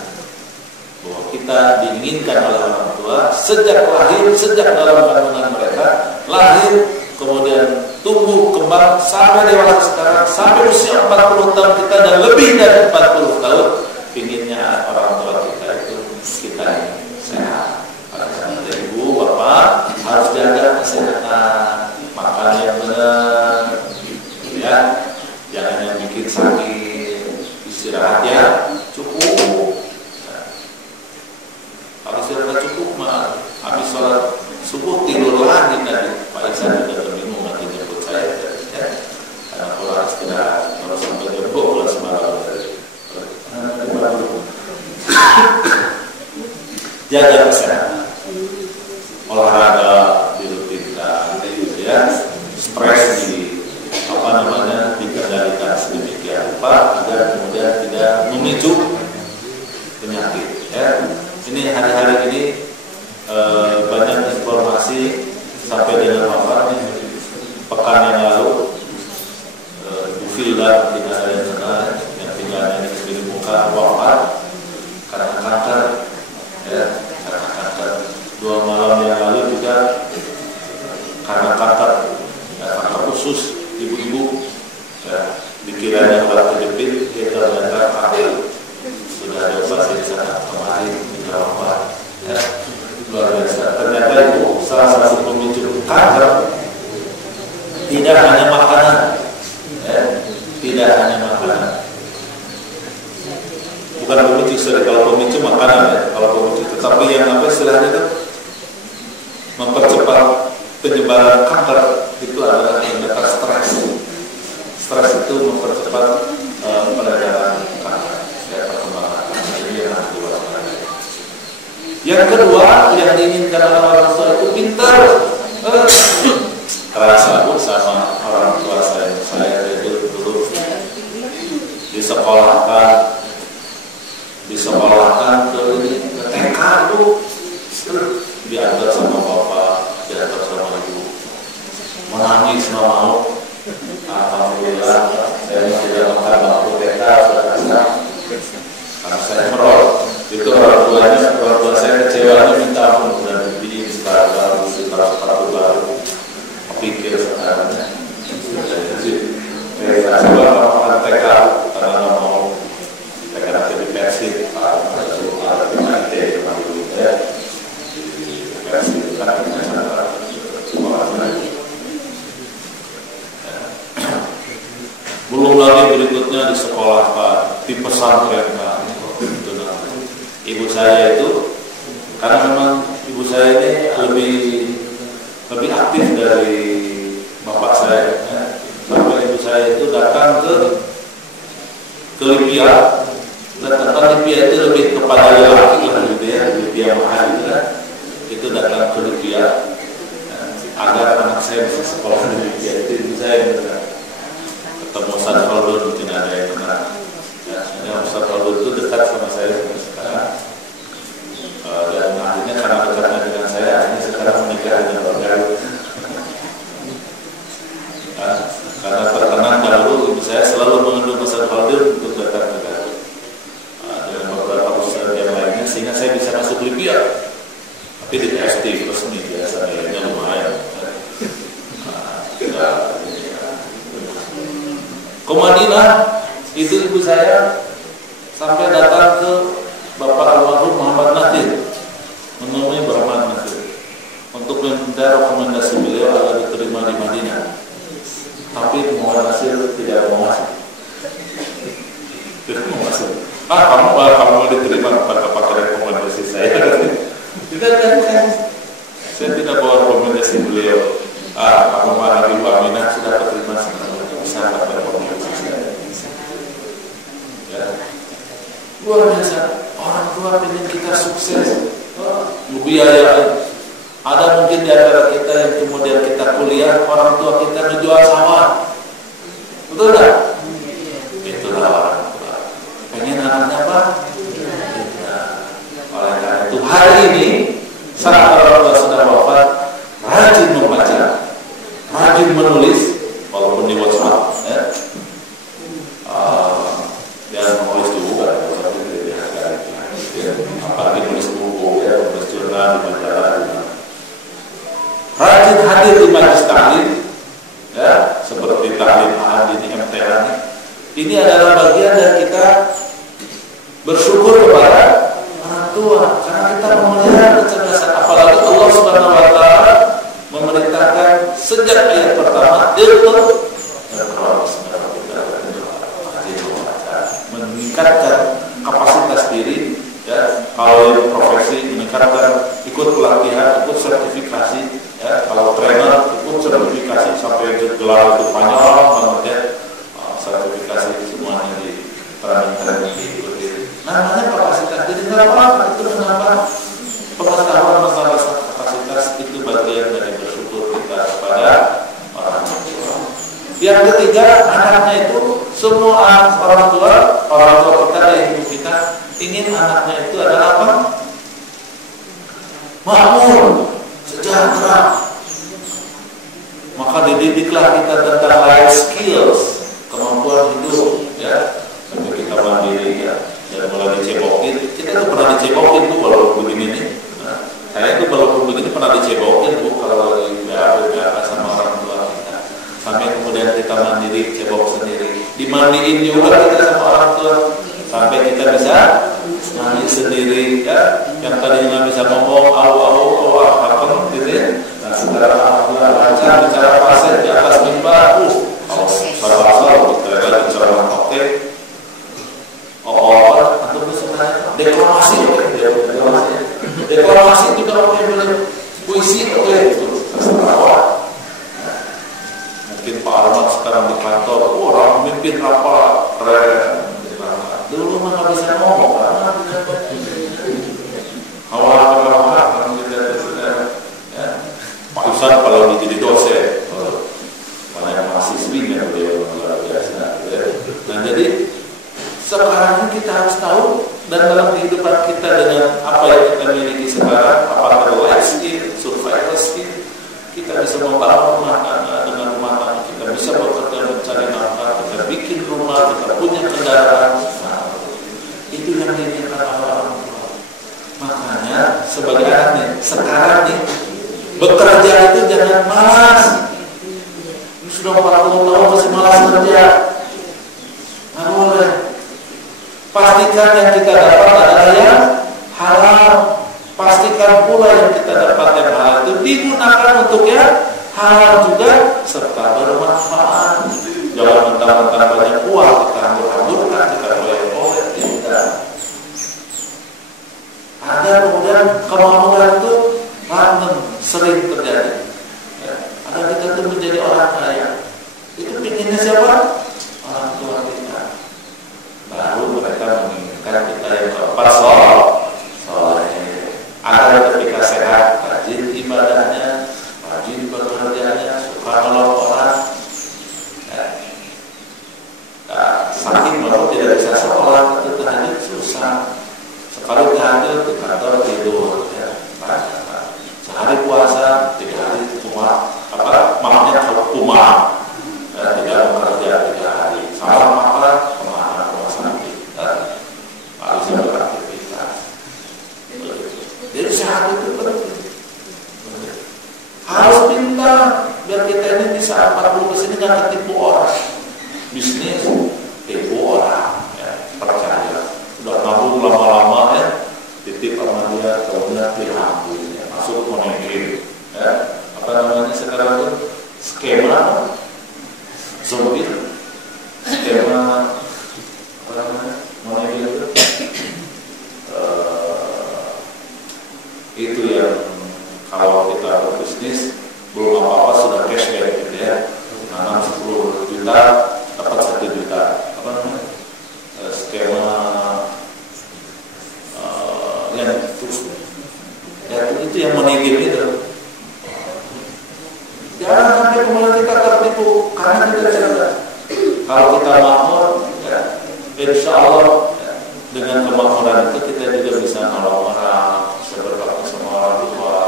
Bahwa kita diinginkan oleh orang tua sejak lahir, sejak dalam kandungan mereka, lahir, kemudian tumbuh, kembang, sampai dewasa sekarang, sampai usia 40 tahun kita dan lebih dari 40 tahun, inginnya orang tua kita itu kita sehat. Karena ibu, bapak harus jaga kesehatan, makan yang benar, ya, jangan yang bikin sakit, istirahat ya cukup. Kalau istirahat cukup mah habis sholat subuh tidur lagi tadi. Pak Iksan juga terbingung nanti jemput saya, ya. Karena kurang istirahat, kalau sampai jam 12 malam jaga kesehatan, olahraga dirutinkan, ya, stres dikendalikan sedemikian rupa agar kemudian tidak memicu penyakit, ya. Ini hari-hari ini banyak informasi sampai dengan wafatnya pekan yang lalu, Bu Filda tidak ada yang kenal, yang tinggalnya di muka wafat karena kanker, ya, karena kanker. 2 malam yang lalu juga karena kanker, ya, kanker khusus ibu-ibu, ya, dikiranya udah kejepit, kita ternyata akhir sudah ada operasi di sana kemarin, ya, luar biasa. ternyata itu salah satu pemicu kanker. Tidak hanya makanan, tidak hanya makanan. Bukan pemicu, kalau pemicu makanan ya, kalau pemicu, tetapi yang apa istilahnya itu mempercepat penyebaran kanker itu adalah indikator stres. Stres itu mempercepat peredaran kanker, perkembangan kanker. Ini yang harus diwaspadai. Yang kedua, yang diinginkan oleh orang tua itu pintar. Kerasa bu sama orang tua saya itu dulu disekolahkan ke TK bu, diantar sama bapak, diantar sama ibu, menangis nggak mau. Alhamdulillah saya tidak makan bangku TK sudah karena saya merol. Itu orang tua saya kecewanya minta ampun dan dibeli sekarang baru sepatu baru. Pikir sekarang saya coba makan TK karena nggak mau TK nanti di Persib belum lagi berikutnya di sekolah di pesantren ibu saya itu karena memang ibu saya ini lebih aktif dari bapak saya. Sampai ibu saya itu datang ke Libya. Datang Libya itu lebih kepada lelaki lah gitu ya, Libya mahal gitu kan. Itu datang ke Libya agar anak saya bisa sekolah di Libya. Itu ibu saya benar. Ketemu Ustaz Khaldun mungkin ada yang kenal. Ya, Ustaz Khaldun itu dekat sama saya sekarang. Dan akhirnya karena dekatnya dengan saya, akhirnya sekarang menikah dengan Rogal. Karena terkenal dahulu ibu saya selalu mengandung Ustaz Khaldun untuk datang ke Garut. Dengan beberapa ustaz yang lainnya sehingga saya bisa masuk Libya. Tapi di SD resmi biasa nilainya lumayan. Ke Madinah itu ibu saya sampai datang ke Bapak almarhum Muhammad Nadir, menemui Muhammad Nadir untuk meminta rekomendasi beliau agar diterima di Madinah. Tapi Muhammad Nadir tidak mau masuk. Tidak mau masuk. Kamu diterima pakai rekomendasi saya. Tidak kan? Saya tidak bawa rekomendasi beliau. Kamu marah Ibu Aminah sudah terima bisa pakai rekomendasi saya. Ya. Luar biasa. Orang tua ingin kita sukses, biaya. Ada mungkin di antara kita yang kemudian kita kuliah, orang tua kita menjual sawah, betul tak? Itulah orang tua. Pengen anaknya apa? Oleh karena itu hari ini saat orang tua sudah wafat, rajin membaca, rajin menulis, walaupun di WhatsApp, dan menulis juga. Apalagi nulis buku, nulis jurnal, di majalah. Rajin hadir di majelis taklim, ya, seperti taklim ahad di MTH. Ini adalah bagian dari kita bersyukur kepada orang tua karena kita memelihara kecerdasan. Apalagi Allah Subhanahu Wa Taala memerintahkan sejak ayat pertama meningkatkan kapasitas diri. Ya, kalau profesi meningkatkan, ikut pelatihan, ikut sertifikasi, ya, kalau trainer ikut sertifikasi sampai gelar itu panjang banget ya, sertifikasi semuanya di peranihan diikuti. Namanya kapasitas diri apa? Itu menambah pengetahuan, menambah kapasitas, itu bagian dari bersyukur kita kepada orang tua. Yang ketiga, anaknya itu semua orang tua kita dan ibu kita ingin anaknya itu adalah apa? Makmur, sejahtera. Maka dididiklah kita tentang life skills, kemampuan hidup, ya. Sampai kita mandiri, ya. Dan mulai dicebokin. Kita tuh pernah dicebokin tuh walaupun begini nih. Nah, saya itu walaupun begini pernah dicebokin tuh kalau lagi BAB sama orang tua kita. Sampai kemudian kita mandiri, cebok sendiri. Dimandiin juga kita sama orang tua. Sampai kita bisa mandi sendiri, ya. Yang tadinya bisa ngomong apa gitu ya. Nah sekarang alhamdulillah lancar bicara pasir di atas mimbar. Salah-salah kita lagi bicara oke. Antum bisa deklamasi deklamasi juga oke, puisi oke. Mungkin Pak Ahmad sekarang di kantor, orang memimpin rapat keren. Dulu mah nggak bisa ngomong, awal ya. Pak Ustadz kalau jadi dosen, banyak mahasiswinya beliau luar biasa. Nah jadi sekarang kita harus tahu, dan dalam kehidupan kita dengan apa yang kita miliki sekarang, apakah life skill, survival skill, kita bisa membangun rumah tangga, dengan rumah tangga kita bisa bekerja mencari nafkah, kita bikin rumah, kita punya kendaraan. Nah, itu yang diinginkan orang tua. Makanya sebagai anak nih, sekarang nih bekerja itu jangan malas. Ini sudah 40 tahun masih malas kerja. Nggak boleh. Pastikan yang kita dapat adalah yang halal. Pastikan pula yang kita dapat yang halal itu digunakan untuk yang halal juga serta bermanfaat. Jangan mentang-mentang banyak uang kita hambur-hamburkan, kita boleh-boleh tidak. Ada kemudian kemauan itu random, sering terjadi. Ya. Ada kita itu menjadi orang kaya. Itu pinginnya siapa? Orang tua kita. Baru mereka menginginkan kita yang keempat soleh. Agar ketika sehat, rajin ibadahnya, rajin bekerjanya, suka nolong orang. Ya. Nah, saking baru tidak bisa sekolah, itu tahajud susah. Sekali tahajud di kantor tidur, ya. Sehari puasa, 3 hari cuma malamnya hukumah, tidak bekerja 3 hari. Sama makan kemana sakit, nggak bisa beraktivitas. Jadi sehat itu penting. Harus pintar biar kita ini bisa 40 kesini nggak ketipu orang. Bisnis tipu orang, ya, percaya. Sudah nabung lama-lama ya, titip sama dia, kemudian diambil, ya, masuk monekin, ya. Apa namanya sekarang itu skema zombie, skema apa namanya monekin itu yang kalau kita berbisnis belum apa-apa sudah cashback gitu ya, nanam 10 juta dapat 1 juta, apa namanya skema yang terus ya, itu yang menegim itu. Jangan sampai kemudian kita tertipu karena kita cerdas. Kalau kita makmur, ya, insya Allah ya, dengan kemakmuran itu kita juga bisa nolong orang, bisa berbakti sama orang tua,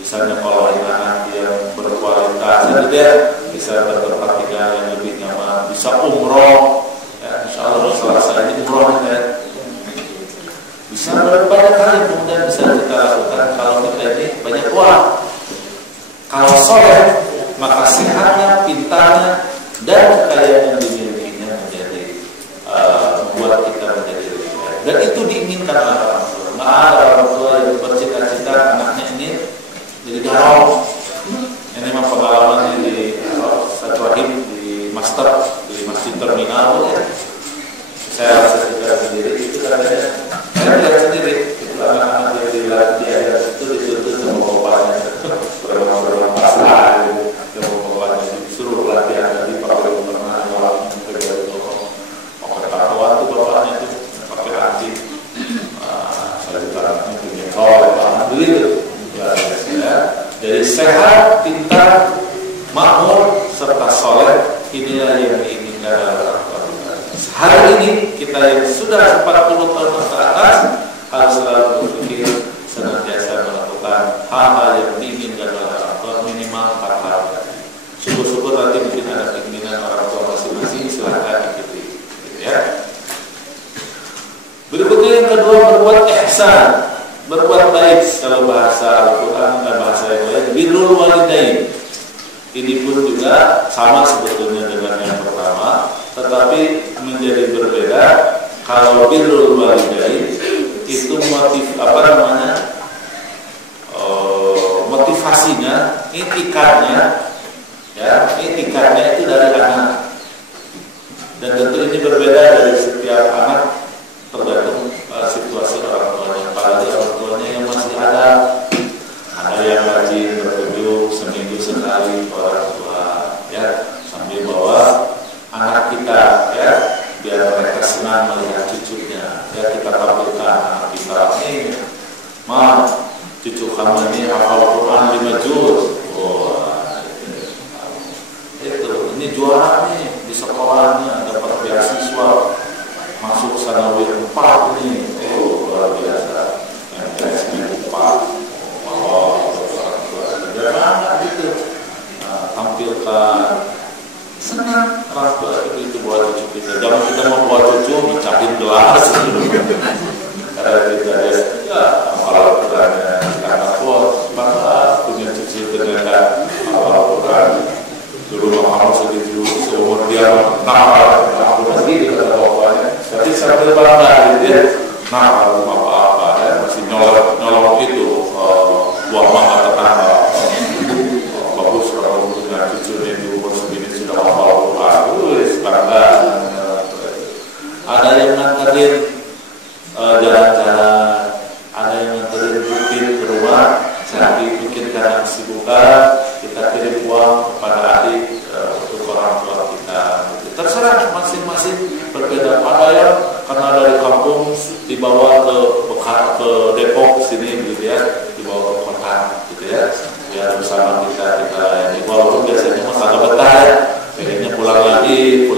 bisa nyekolah anak yang berkualitas, ya, bisa berpraktikah yang lebih nyaman, bisa umroh, ya, insya Allah selesai ini umroh ya. Bisa banyak hal yang kemudian bisa kita lakukan kalau kita ini banyak uang. Kalau soleh, maka sehatnya, pintarnya, dan kekayaan yang dimilikinya menjadi membuat kita menjadi lebih baik. Dan itu diinginkan oleh orang tua. Nggak ada orang tua yang bercita-cita anaknya ini jadi garong. Ini memang pengalamannya di satu rahim di master di masjid terminal ya. Saya cerita sendiri itu katanya. Saya lihat sendiri, itu anak-anak dia dilatih itu dituntut sama bapaknya, berulang pasal, sama bapaknya disuruh latihan tadi pakai pernah orang pakai tatoan tuh bapaknya tuh pakai hati, saya juga anaknya punya begitu, ya. Jadi sehat, pintar, makmur serta soleh, inilah yang diinginkan dalam hari ini kita yang sudah 40 tahun ke atas harus selalu berpikir senantiasa melakukan hal-hal yang diinginkan oleh orang tua minimal 4 hal. Syukur-syukur nanti mungkin ada keinginan orang tua masing-masing, silahkan ikuti, gitu ya. Berikutnya yang kedua, berbuat ihsan, berbuat baik. Kalau bahasa Al-Quran dan bahasa yang lain, birrul walidain. Ini pun juga sama sebetulnya dengan yang pertama, tetapi menjadi berbeda. Kalau birrul walidain itu motivasinya, itikadnya, ya, itikadnya itu dari anak. Dan tentu ini berbeda dari setiap anak, tergantung situasi orang tuanya. Apalagi orang tuanya yang masih ada yang rajin berkunjung seminggu sekali ke orang tua, ya, sambil bawa anak kita, ya, biar mereka senang melihat cucunya. Ya, kita tampilkan anak kita ini, cucu kamu ini hafal Quran 5 juz. Wah, ini juara nih di sekolahnya, dapat beasiswa masuk sanawiyah 4 ini. Oh, luar biasa. MTS 4. Bagaimana gitu? Tampilkan, senang orang tua itu buat cucu kita. Jangan kita mau buat cucu mecahin gelas karena kita ya hafal Qurannya karena bangga punya cucu dengan hafal Quran. Dulu mahal segitu seumur dia aku lagi kata bapaknya. Tapi sampai bangga dia apa ya, masih nyolong itu buah mangga tetangga. Bagus kalau punya cucunya di umur segini sudah hafal Quran. Bangga. Ada yang nganterin jalan-jalan, ada yang nganterin rutin ke rumah. Saat bikin kadang kesibukan, kita kirim uang kepada adik untuk orang tua kita. Terserah masing-masing berbeda. Ada yang karena dari kampung dibawa ke Depok sini gitu ya, dibawa ke kota gitu ya, biar bersama kita ini. Walaupun biasanya mah kagak betah ya, pengennya pulang lagi.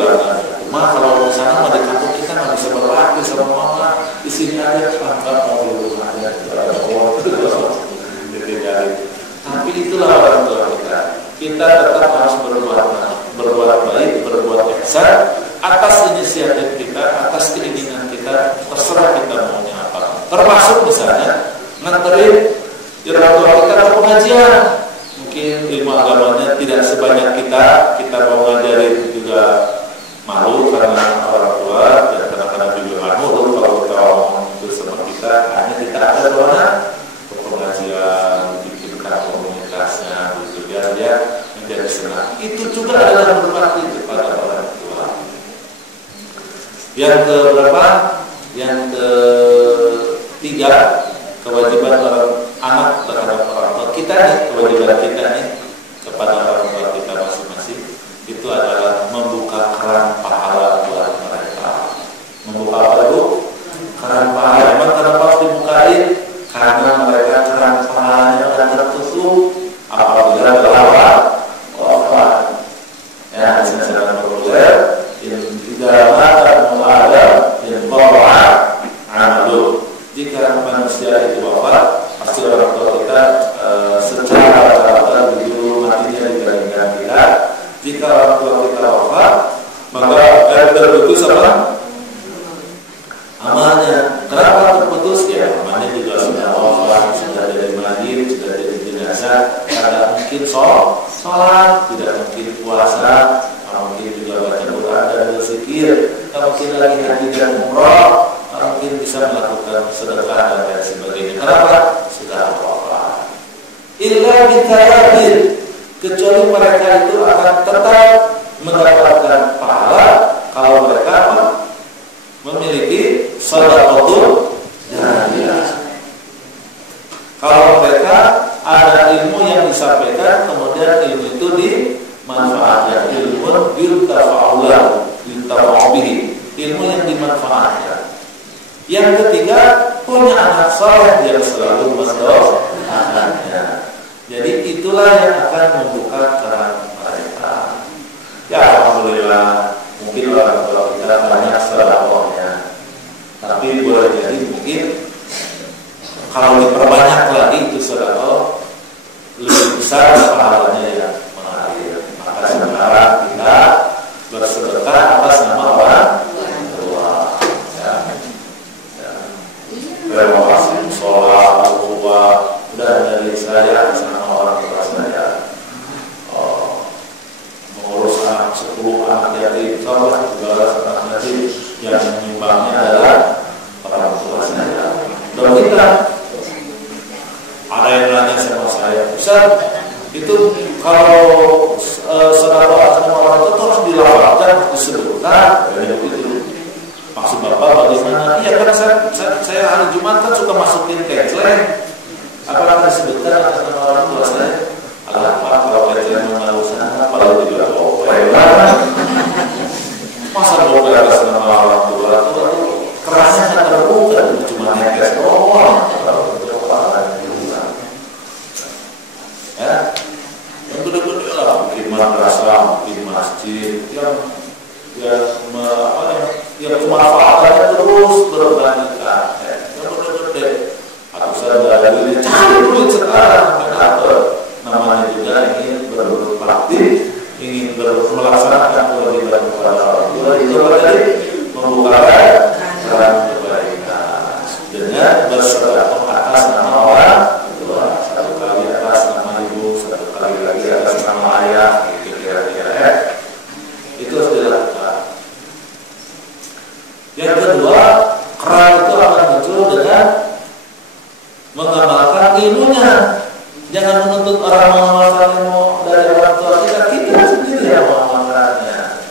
Cuma kalau di sana mah di kampung kita nggak bisa berbakti sama mama, di sini aja nggak mau di rumah aja. Tapi itulah orang tua kita. Kita tetap harus berbuat baik, berbuat ihsan atas inisiatif kita, atas keinginan kita, terserah kita maunya apa. Termasuk misalnya nganterin orang tua kita ke pengajian. Mungkin ilmu agamanya tidak sebanyak kita mau ngajarin juga malu karena orang tua dan kadang-kadang juga malu kalau kita ngomong itu sama kita. Hanya kita ada doa ke pengajian, bikinkan komunitasnya gitu biar dia menjadi senang. Itu juga adalah berbakti kepada orang tua. Yang keberapa? Yang ketiga, kewajiban anak terhadap orang tua kita nih, kewajiban kita nih kepada orang tua kita masing-masing itu adalah membuka keran pahala buat mereka. Membuka apa itu? Keran pahala. Emang kenapa harus dibukain? Karena mereka keran pahalanya akan tertutup apabila berlawan wafat. Ya, secara populer, tidak ada mu'adab yang bawa amalu. Jika manusia itu wafat, pasti orang tua kita secara rata-rata begitu matinya dibandingkan kita. Jika orang tua kita wafat, maka terputus apa? Amalnya. Kenapa terputus? Ya, amalnya juga sudah wafat, sudah jadi mayit, sudah jadi jenazah. Tidak mungkin sholat, tidak mungkin puasa, tidak mungkin juga baca Quran dan berzikir, tidak mungkin lagi haji dan umrah, tidak mungkin bisa melakukan sedekah dan lain sebagainya. Kenapa? Sudah wafat. Illa bitayatin, kecuali mereka itu akan tetap mendapatkan pahala kalau mereka memiliki sedekah jariyah. Kalau mereka ada ilmu yang disampaikan, kemudian ilmu itu dimanfaatkan, ilmu yuntafa'ulah, yuntafa'ubihi, ilmu yang dimanfaatkan. Yang ketiga, punya anak saleh yang selalu mendoakannya. Jadi itulah yang akan membuka keran mereka. Ya, alhamdulillah, mungkin orang tua kita banyak sedekahnya, tapi boleh jadi mungkin kalau diperbanyak lagi itu sedekah lebih besar pahalanya yang mengalir. Maka sekarang kita bersedekah atas nama orang tua. Terima kasih. Sholat, doa, udah dari saya sama orang tua saya. Mengurus anak 10 anak yatim, sholat 17 anak yatim yang menyumbangnya adalah orang tua saya. Itu kalau sedekah sama orang itu harus dilafalkan, disebutkan. Itu maksud Bapak bagaimana? Iya, karena saya hari Jumat kan suka masukin kecleng. Apakah disebutkan atas nama orang tua saya? Alah Pak, kalau kecleng mengalu sana, kalau juga bopel. Masa bopel atas nama orang tua itu kerasnya kan terbuka, cuma nekes doang. Ya, yang gede-gede lah, bikin madrasah, bikin masjid, yang kemanfaatannya terus berlanjutkan. Yang gede-gede, saya dari cari duit sekarang, kenapa? Namanya juga ingin berpraktik, ingin melaksanakan kewajiban kepada orang tua. Itu tadi membuka jalan kebaikan dengan bersedekah atas nama orang tua. Satu kali atas nama ibu, satu kali lagi atas nama ayah, gitu kira-kira. Itu harus dilakukan. Yang kedua, keran itu akan muncul dengan mengamalkan ilmunya. Jangan menuntut orang mengamalkan ilmu dari orang tua kita sendiri yang mengamalkannya.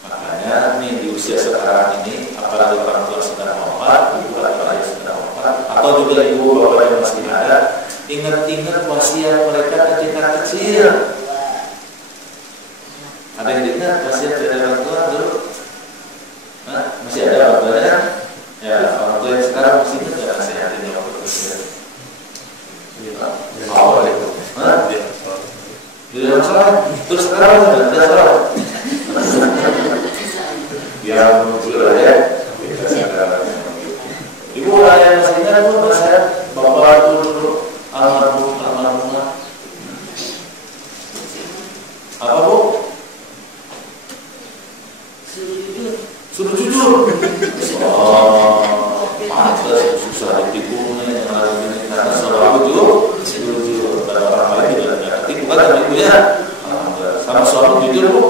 Makanya nih di usia sekarang ini, apalagi orang tua sedang wafat, ibu atau ayah sedang wafat, atau juga ibu bapak yang masih ada, ingat-ingat wasiat mereka ketika kecil. Ada yang ingat wasiat dari orang tua dulu? Masih ada orang tuanya? Ya, orang tua yang sekarang masih ingat nggak nasihatnya waktu kecil? Awal itu, tidak masalah. Terus sekarang tidak salah. Yang sudah ya. Ibu ayah masih ingat pun nasihat bapak dulu almarhumah. Apa Bu? Suruh jujur. Pantas susah ditipu nih karena selalu jujur. Dan orang lain juga tidak tipu kan sama ibu ya. Sama suami jujur Bu.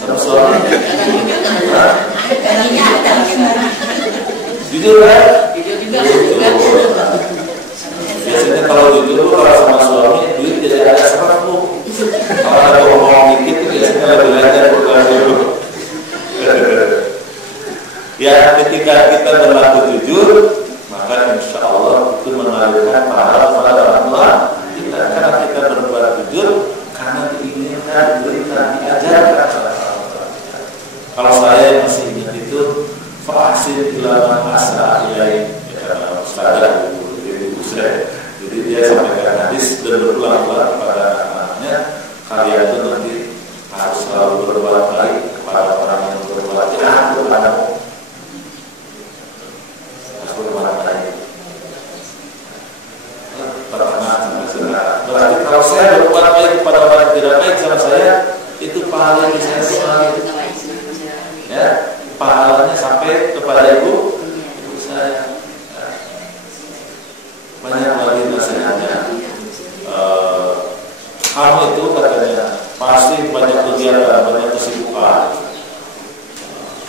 Sama suami. Jujur kan? Jujur. Biasanya kalau jujur Bu, kalau sama suami duit tidak ada serat Bu. Kalau ada ngomong dikit biasanya lebih lancar bukan dulu. Ya, ketika kita berlaku jujur, maka insya Allah itu mengalirkan pahala kepada orang tua kita. Karena kita berbuat jujur, karena diinginkan, diberikan, diajarkan oleh orang tua kita. Kalau saya masih ingat itu, fahasin ilaman asa ilai, karena ustazah ibu saya. Jadi dia sampaikan hadis dan berulang-ulang kepada anak-anaknya, kalian itu nanti harus selalu berbuat baik kepada orang yang berbuat jahat kepadamu. Berarti kalau saya berbuat baik kepada orang yang tidak baik sama saya, itu pahalanya saya selalu, ya, pahalanya sampai kepada ibu saya. Banyak lagi nasihatnya. Kamu itu katanya pasti banyak kegiatan, banyak kesibukan.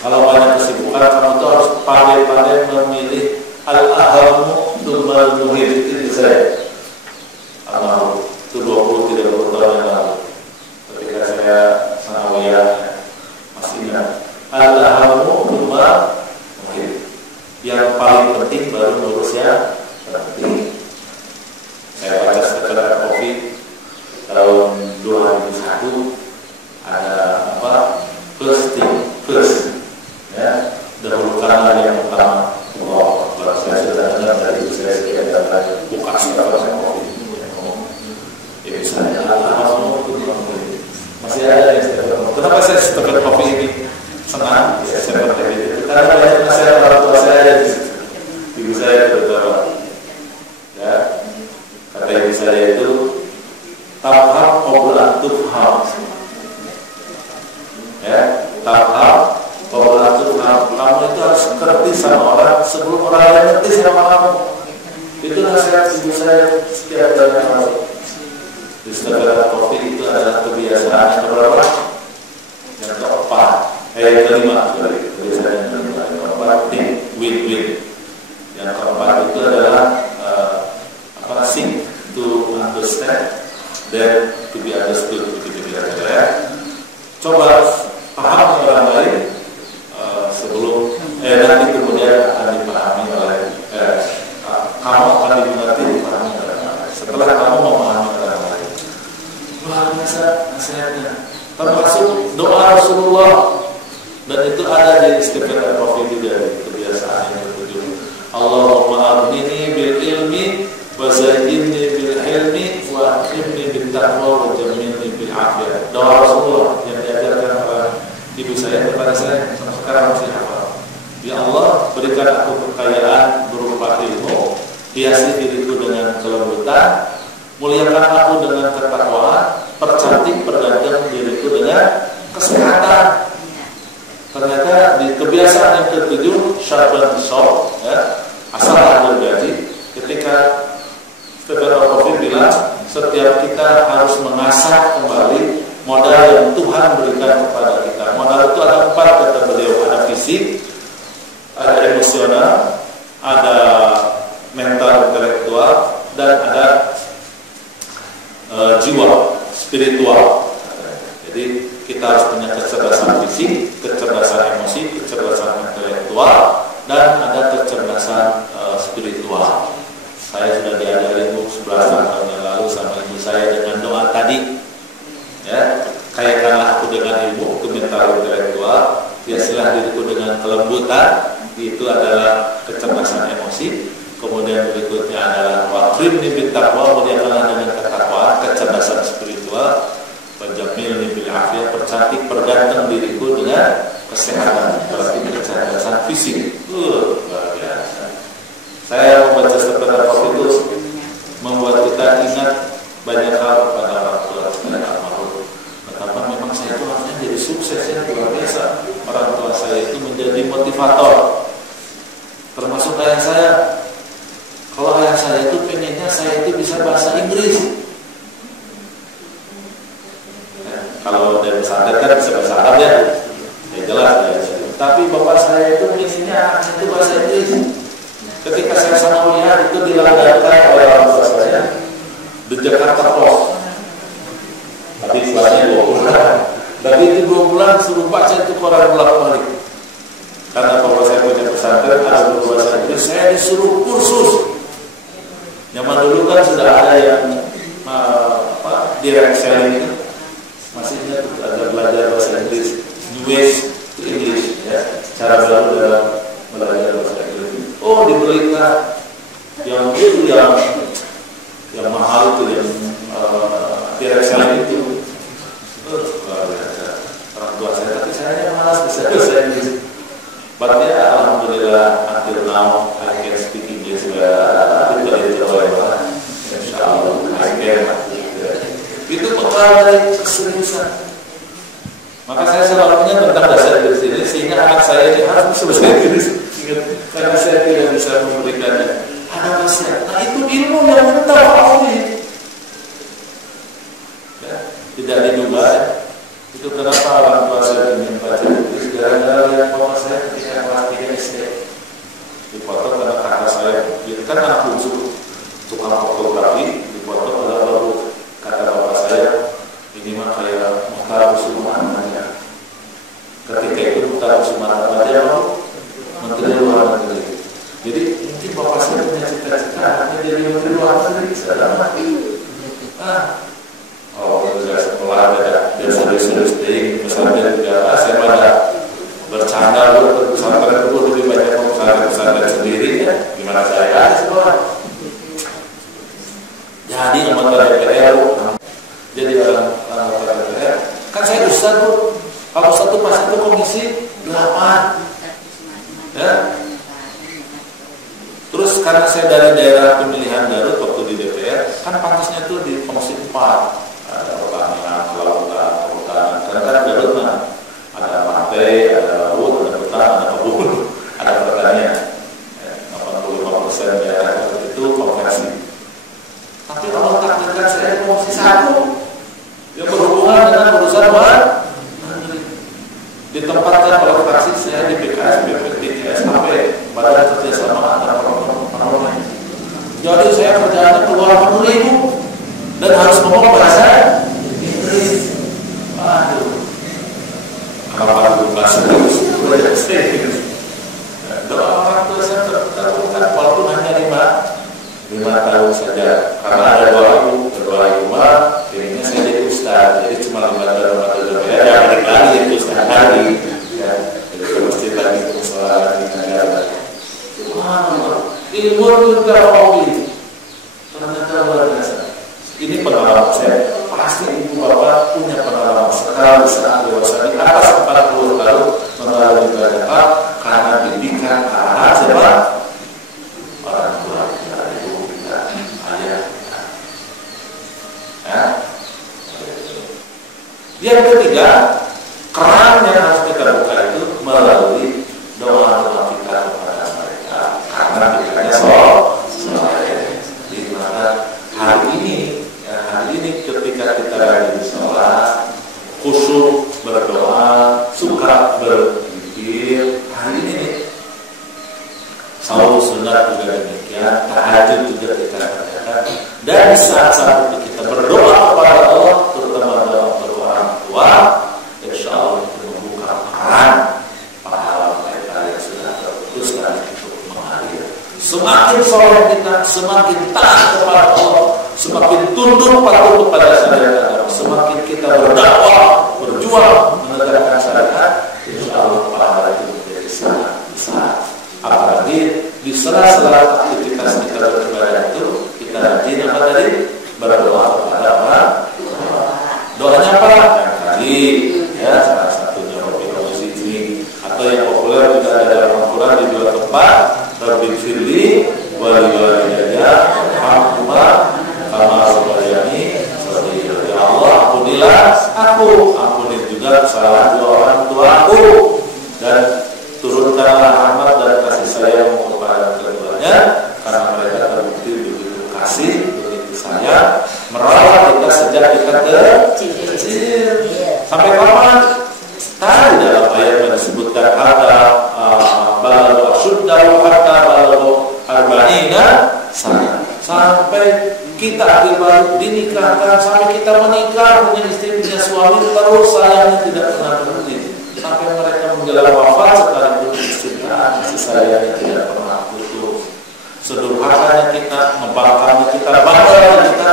Kalau banyak kesibukan, kamu itu harus pandai-pandai memilih al-ahamu tumal muhid. Itu saya itu 20-30 tahun yang lalu ketika saya sanawiyah masih ingat al-ahamu tumal muhid. Yang paling penting baru ngurus yang penting. Saya baca setelah COVID tahun 2001 ada apa? First thing first, ya, dahulukanlah yang pertama. Kalau saya sudah dengar dari saya sekian datang buka setelah saya COVID. Ya misalnya masih ada yang kenapa saya setelah COVID ini senang? Ya saya berkata itu karena banyak nasihat orang tua saya di situ. Ibu saya terutama, ya, kata ibu saya itu tahap oblatufham, ya, tahap oblatufham. Kamu itu harus ngerti sama orang sebelum orang lain ngerti sama kamu. Itu nasihat ibu saya setiap kali masuk. Di setelah COVID itu adalah kebiasaan yang berapa? Yang keempat, yang kelima, kebiasaan yang kelima. Yang keempat, win-win. Yang keempat itu adalah seek to understand then to be understood begitu kira-kira ya. Coba paham orang lain sebelum nanti kemudian akan dipahami oleh kamu akan dimengerti dipahami oleh orang lain. Setelah kamu memahami orang lain, luar biasa nasihatnya. Termasuk doa Rasulullah, dan itu ada di istighfar al-Rafi juga, kebiasaan yang ketujuh. Allahumma aghnini bil ilmi wa zayyinni bil hilmi wa akrimni bil taqwa wa jammilni bil afiyah. Doa Rasulullah yang diajarkan oleh ibu saya kepada saya sampai sekarang masih hafal. Ya Allah, berikan aku kekayaan berupa ilmu, hiasi diriku dengan kelembutan, muliakan aku dengan ketakwaan, percantik pergantian diriku dengan kesehatan. Ternyata di kebiasaan yang ketujuh, syarban shop, ya, asal ada gaji. Ketika Stephen Covey bilang, setiap kita harus mengasah kembali modal yang Tuhan berikan kepada kita. Modal itu ada 4 kata beliau, ada fisik, ada emosional, ada mental intelektual, dan ada jiwa spiritual. Jadi kita harus punya kecerdasan fisik, kecerdasan emosi, kecerdasan intelektual, dan ada kecerdasan spiritual. Saya sudah diajari ibu 11 tahun yang lalu sama ibu saya dengan doa tadi, ya, kayakanlah aku dengan ilmu, ke mental intelektual, hiasilah diriku dengan kelembutan, itu adalah kecerdasan emosi. Kemudian berikutnya adalah waqrimni bit taqwa, muliakanlah dengan ketakwaan, kecerdasan spiritual, penjamilni bil afiyah, percantik perganteng diriku dengan kesehatan, berarti kecerdasan fisik. Luar biasa. Saya membaca Stephen Covey itu membuat kita ingat banyak hal kepada orang tua saya almarhum. Betapa memang saya itu harusnya jadi suksesnya luar biasa. Orang tua saya itu menjadi motivator, termasuk ayah saya. Kalau ayah saya itu pengennya saya itu bisa bahasa Inggris. Kalau dari pesantren kan bisa bahasa Arab ya jelas ya. Tapi bapak saya itu pengennya itu bahasa Inggris. Ketika saya sama kuliah itu dilanggarkan oleh orang tua saya di Jakarta Post. Tapi istilahnya 2 bulan. Tapi itu 2 bulan suruh baca itu koran bolak-balik. Karena bapak saya punya pesantren ada bahasa Inggris, saya disuruh kursus. Zaman dulu kan sudah ada yang direct selling itu. Masih ada belajar bahasa Inggris, New Ways to English, ya, cara baru dalam belajar bahasa Inggris. Oh, di berita yang itu yang mahal itu yang direct selling itu, luar biasa. Orang tua saya, tapi saya malas bisa bahasa Inggris. But ya, alhamdulillah until now I can speak English well. Insyaallah I can. Itu pengaruh dari keseriusan. Maka saya selalu punya tentang bahasa Inggris ini, sehingga anak saya ini harus bisa bahasa Inggris. Karena saya tidak bisa memberikannya. Ada bahasa. Nah itu ilmu yang mental ini. Ya, tidak diduga. Ya. Itu kenapa orang tua saya ingin baca Inggris. Gara-gara lihat bapak saya ketika kelas 3 SD. Dipoto karena kakak saya, dia kan anak bungsu, tukang fotografi, dipoto pada baru kata bapak saya, ini mah kayak Mukhtar Usman namanya. Ketika itu Mukhtar Usman namanya Menteri Luar Negeri. Jadi mungkin bapak saya punya cita-cita menjadi Menteri Luar Negeri. Setelah ada sudah stay pesantren juga, saya pada bercanda pesantren itu lebih banyak pesantren sendiri ya. Gimana saya sekolah? Jadi anggota DPR, jadi anggota DPR. Kan saya ustaz tuh, kalau satu pas itu komisi 8, ya. Terus karena saya dari daerah pemilihan Garut waktu di DPR, kan pantasnya tuh di komisi 4. Ada pertanian, kelautan, kehutanan. Karena kan Garut mah ada pantai, ada laut, ada hutan, ada kebun, ada pertanian. 85% daerah itu konversi. Tapi Allah takdirkan saya komisi 1 yang berhubungan dengan urusan luar negeri. Ditempatkan oleh fraksi saya di PKS, BPTS, sampai Badan Kerjasama Antara Parlemen. Jadi saya kerjaannya keluar 10.000 dan harus ngomong bahasa Inggris. Waduh, apa bahasa Inggris? Doa orang tua saya terbuka, walaupun hanya 5 tahun saja. Karena ada berdoa ibu mah, jadinya saya jadi ustaz. Jadi cuma 5 tahun ya, balik lagi itu ustaz lagi. Ya, jadi mesti lagi persoalan di negara. Ilmu juga hobi. Ternyata luar biasa. Ini pengalaman saya. Pasti ibu bapak punya pengalaman sekali saat dewasa di atas 40 tahun melalui ibadah karena didikan anak siapa? Orang tua kita, ibu kita, ayah kita. Ya. Yang ketiga, keran yang harus kita buka itu melalui doa-doa kita kepada mereka. Karena pikirnya di mana hari ini ketika kita lagi sholat, khusyuk berdoa, suka berzikir, hari ini sahur sunat juga demikian, tahajud juga kita kerjakan. Dan di saat-saat itu kita berdoa kepada Allah, terutama doa orang tua, insya Allah itu membuka keran pahala mereka yang sudah terputus dari itu mengalir. Semakin soleh kita, semakin taat kepada Allah, semakin tunduk patuh kepada syariat, semakin kita berdakwah, berjuang menegakkan syariat, insya Allah pahala itu menjadi sangat besar. Apalagi di sela-sela aktivitas kita beribadah itu, kita rajin apa tadi? Berdoa kepada Allah. Doanya apa? Yang tadi, ya salah satunya Rabbi Sidni, atau yang populer juga ada dalam Al-Quran di 2 tempat, Rabbi Firli, wali walidayya, hamdulillah, kama sabayani, ya Allah, ampunilah aku, ampuni juga kesalahan 2 orang tua aku, dan turunkanlah rahmat dan kasih sayang kepada keduanya, karena mereka terbukti begitu kasih, begitu sayang, merawat kita sejak kita kecil. Sampai kapan? Tadi dalam ayat yang disebutkan kata balagha asyuddahu hatta balagha arba'ina sana. Sampai kita akhirnya dinikahkan, sampai kita menikah punya istri punya suami, terus sayangnya tidak pernah berhenti. Sampai mereka menjelang wafat sekalipun kasih sayangnya tidak pernah putus. Sederhananya kita, membangkangnya kita, bangganya kita,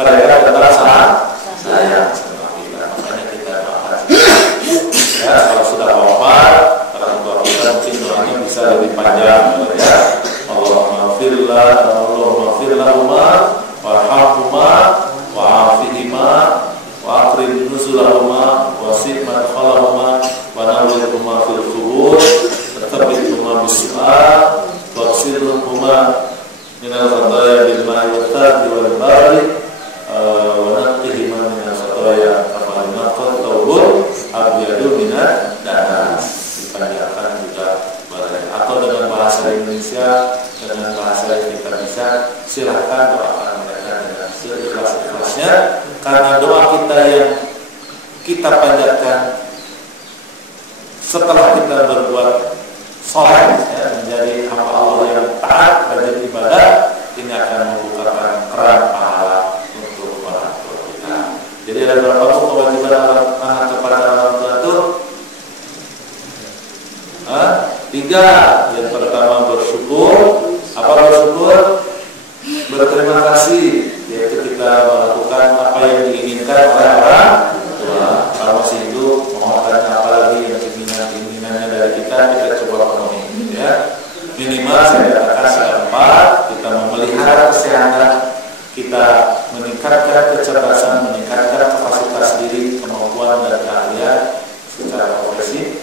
mereka tetap sayang sama kita. Makanya kita doakan. Ya, kalau sudah wafat, orang tua kita mungkin doanya bisa lebih panjang, ya. Allahumma firlahuma warhamhuma wa'afihima wa'akrim nuzulahuma wasi' madkhalahuma wa nawwirhuma fil qubur tatabbithuma bisu'al waqsilhuma minal khataya bil ma'i wa tadhi wal bari wa naqihima minal khataya kama naqat tawbur abyadu minad danas. Dipanjangkan juga barang atau dengan bahasa Indonesia, dengan bahasa yang kita bisa, silahkan doakan mereka dengan seikhlas-ikhlasnya, karena doa kita yang kita panjatkan setelah kita berbuat soleh, ya, menjadi hamba Allah yang taat, rajin ibadah, ini akan membukakan keran pahala untuk orang tua kita. Jadi ada berapa kewajiban anak kepada orang tua itu? 3. Yang pertama bersyukur. Apa bersyukur? Berterima kasih, yaitu kita melakukan apa yang diinginkan oleh orang tua. Kalau masih hidup, mohonkan apa lagi yang keinginannya dari kita coba penuhi, ya. Minimal saya katakan 4, kita memelihara kesehatan, kita meningkatkan kecerdasan, meningkatkan kapasitas diri, kemampuan dan keahlian secara profesi,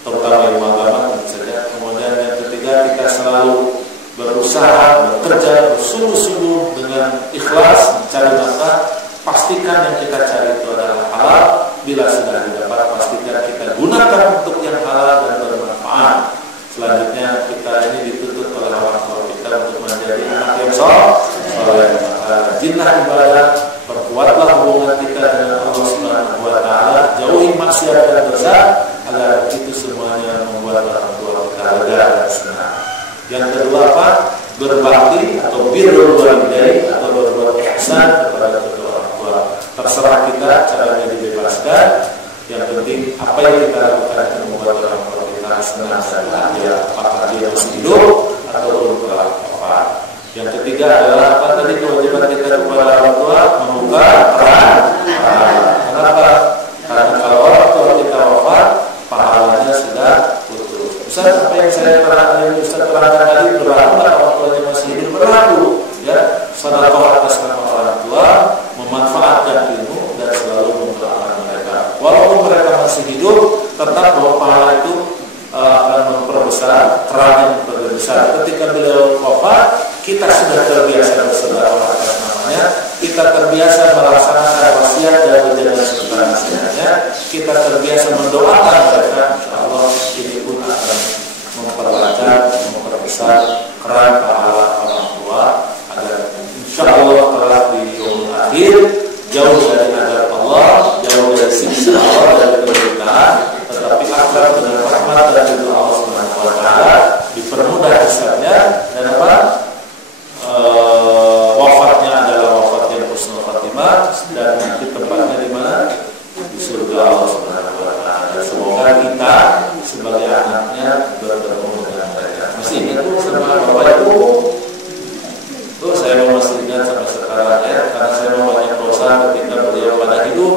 terutama ilmu agama tentu saja. Kemudian yang ketiga, kita selalu berusaha, bekerja, bersungguh-sungguh dengan ikhlas mencari nafkah. Pastikan yang kita cari itu adalah halal. Bila sudah didapat, pastikan kita gunakan untuk yang halal dan bermanfaat. Selanjutnya kita ini dituntut oleh orang tua kita untuk menjadi anak yang soleh. Rajinlah ibadah, perkuatlah hubungan kita dengan Allah Subhanahu wa Ta'ala, jauhi maksiat dan dosa, agar itu semuanya membuat orang tua kita lega dan senang. Yang kedua apa? Berbakti atau birrul walidain, atau berbuat ihsan kepada kedua orang tua terserah kita, caranya dibebaskan. Yang penting apa yang kita lakukan itu membuat orang tua kita senang dan bahagia, apakah dia masih hidup atau belum telah wafat. Yang ketiga adalah apa tadi, kewajiban kita kepada orang tua membuka keran. Kenapa? Karena kalau orang tua kita wafat, pahalanya sudah putus. Ustaz, apa yang saya terangkan tadi berlaku nggak orang tuanya masih hidup? Berlaku, ya. Sedekah atas nama orang tua, memanfaatkan ilmu dan selalu mendoakan mereka. Walaupun mereka masih hidup, tetap bahwa pahala itu akan memperbesar, kerannya memperbesar. Ketika beliau wafat, kita sudah terbiasa bersedekah atas namanya, kita terbiasa melaksanakan wasiat dan menjaga sebenarnya, kita terbiasa mendoakan mereka. Insyaallah ini pun akan memperlancar, memperbesar keran pahala orang tua agar insyaallah telah di yaumul akhir, jauh dari adab Allah, jauh dari siksa Allah, dari penderitaan, tetapi akrab dengan rahmat dan ridha Allah Subhanahu wa taala, dipermudah hisabnya, dan apa? Wafatnya adalah wafat yang husnul khatimah, dan nanti tempatnya di mana? Di surga Allah Subhanahu wa taala. Semoga kita sebagai anaknya bertemu dengan mereka. Masih ingat tuh sama Bapak Ibu? Tuh saya masih ingat sampai sekarang ya, karena saya mau banyak dosa ketika beliau pada hidup.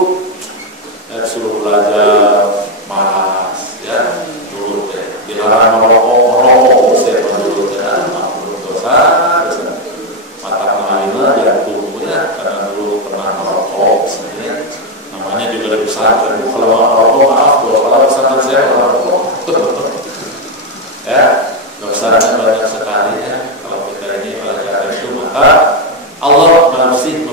Dan suruh belajar malas ya, dulu teh dilarang merokok, saya dulu ya, belum dosa. Mata kemarinlah jantungnya karena dulu pernah merokok, sebenarnya namanya juga lebih besar. Kalau merokok maaf, kalau pesantren saya merokok ya, dosanya banyak sekali ya. Kalau kita ini belajar itu, maka Allah masih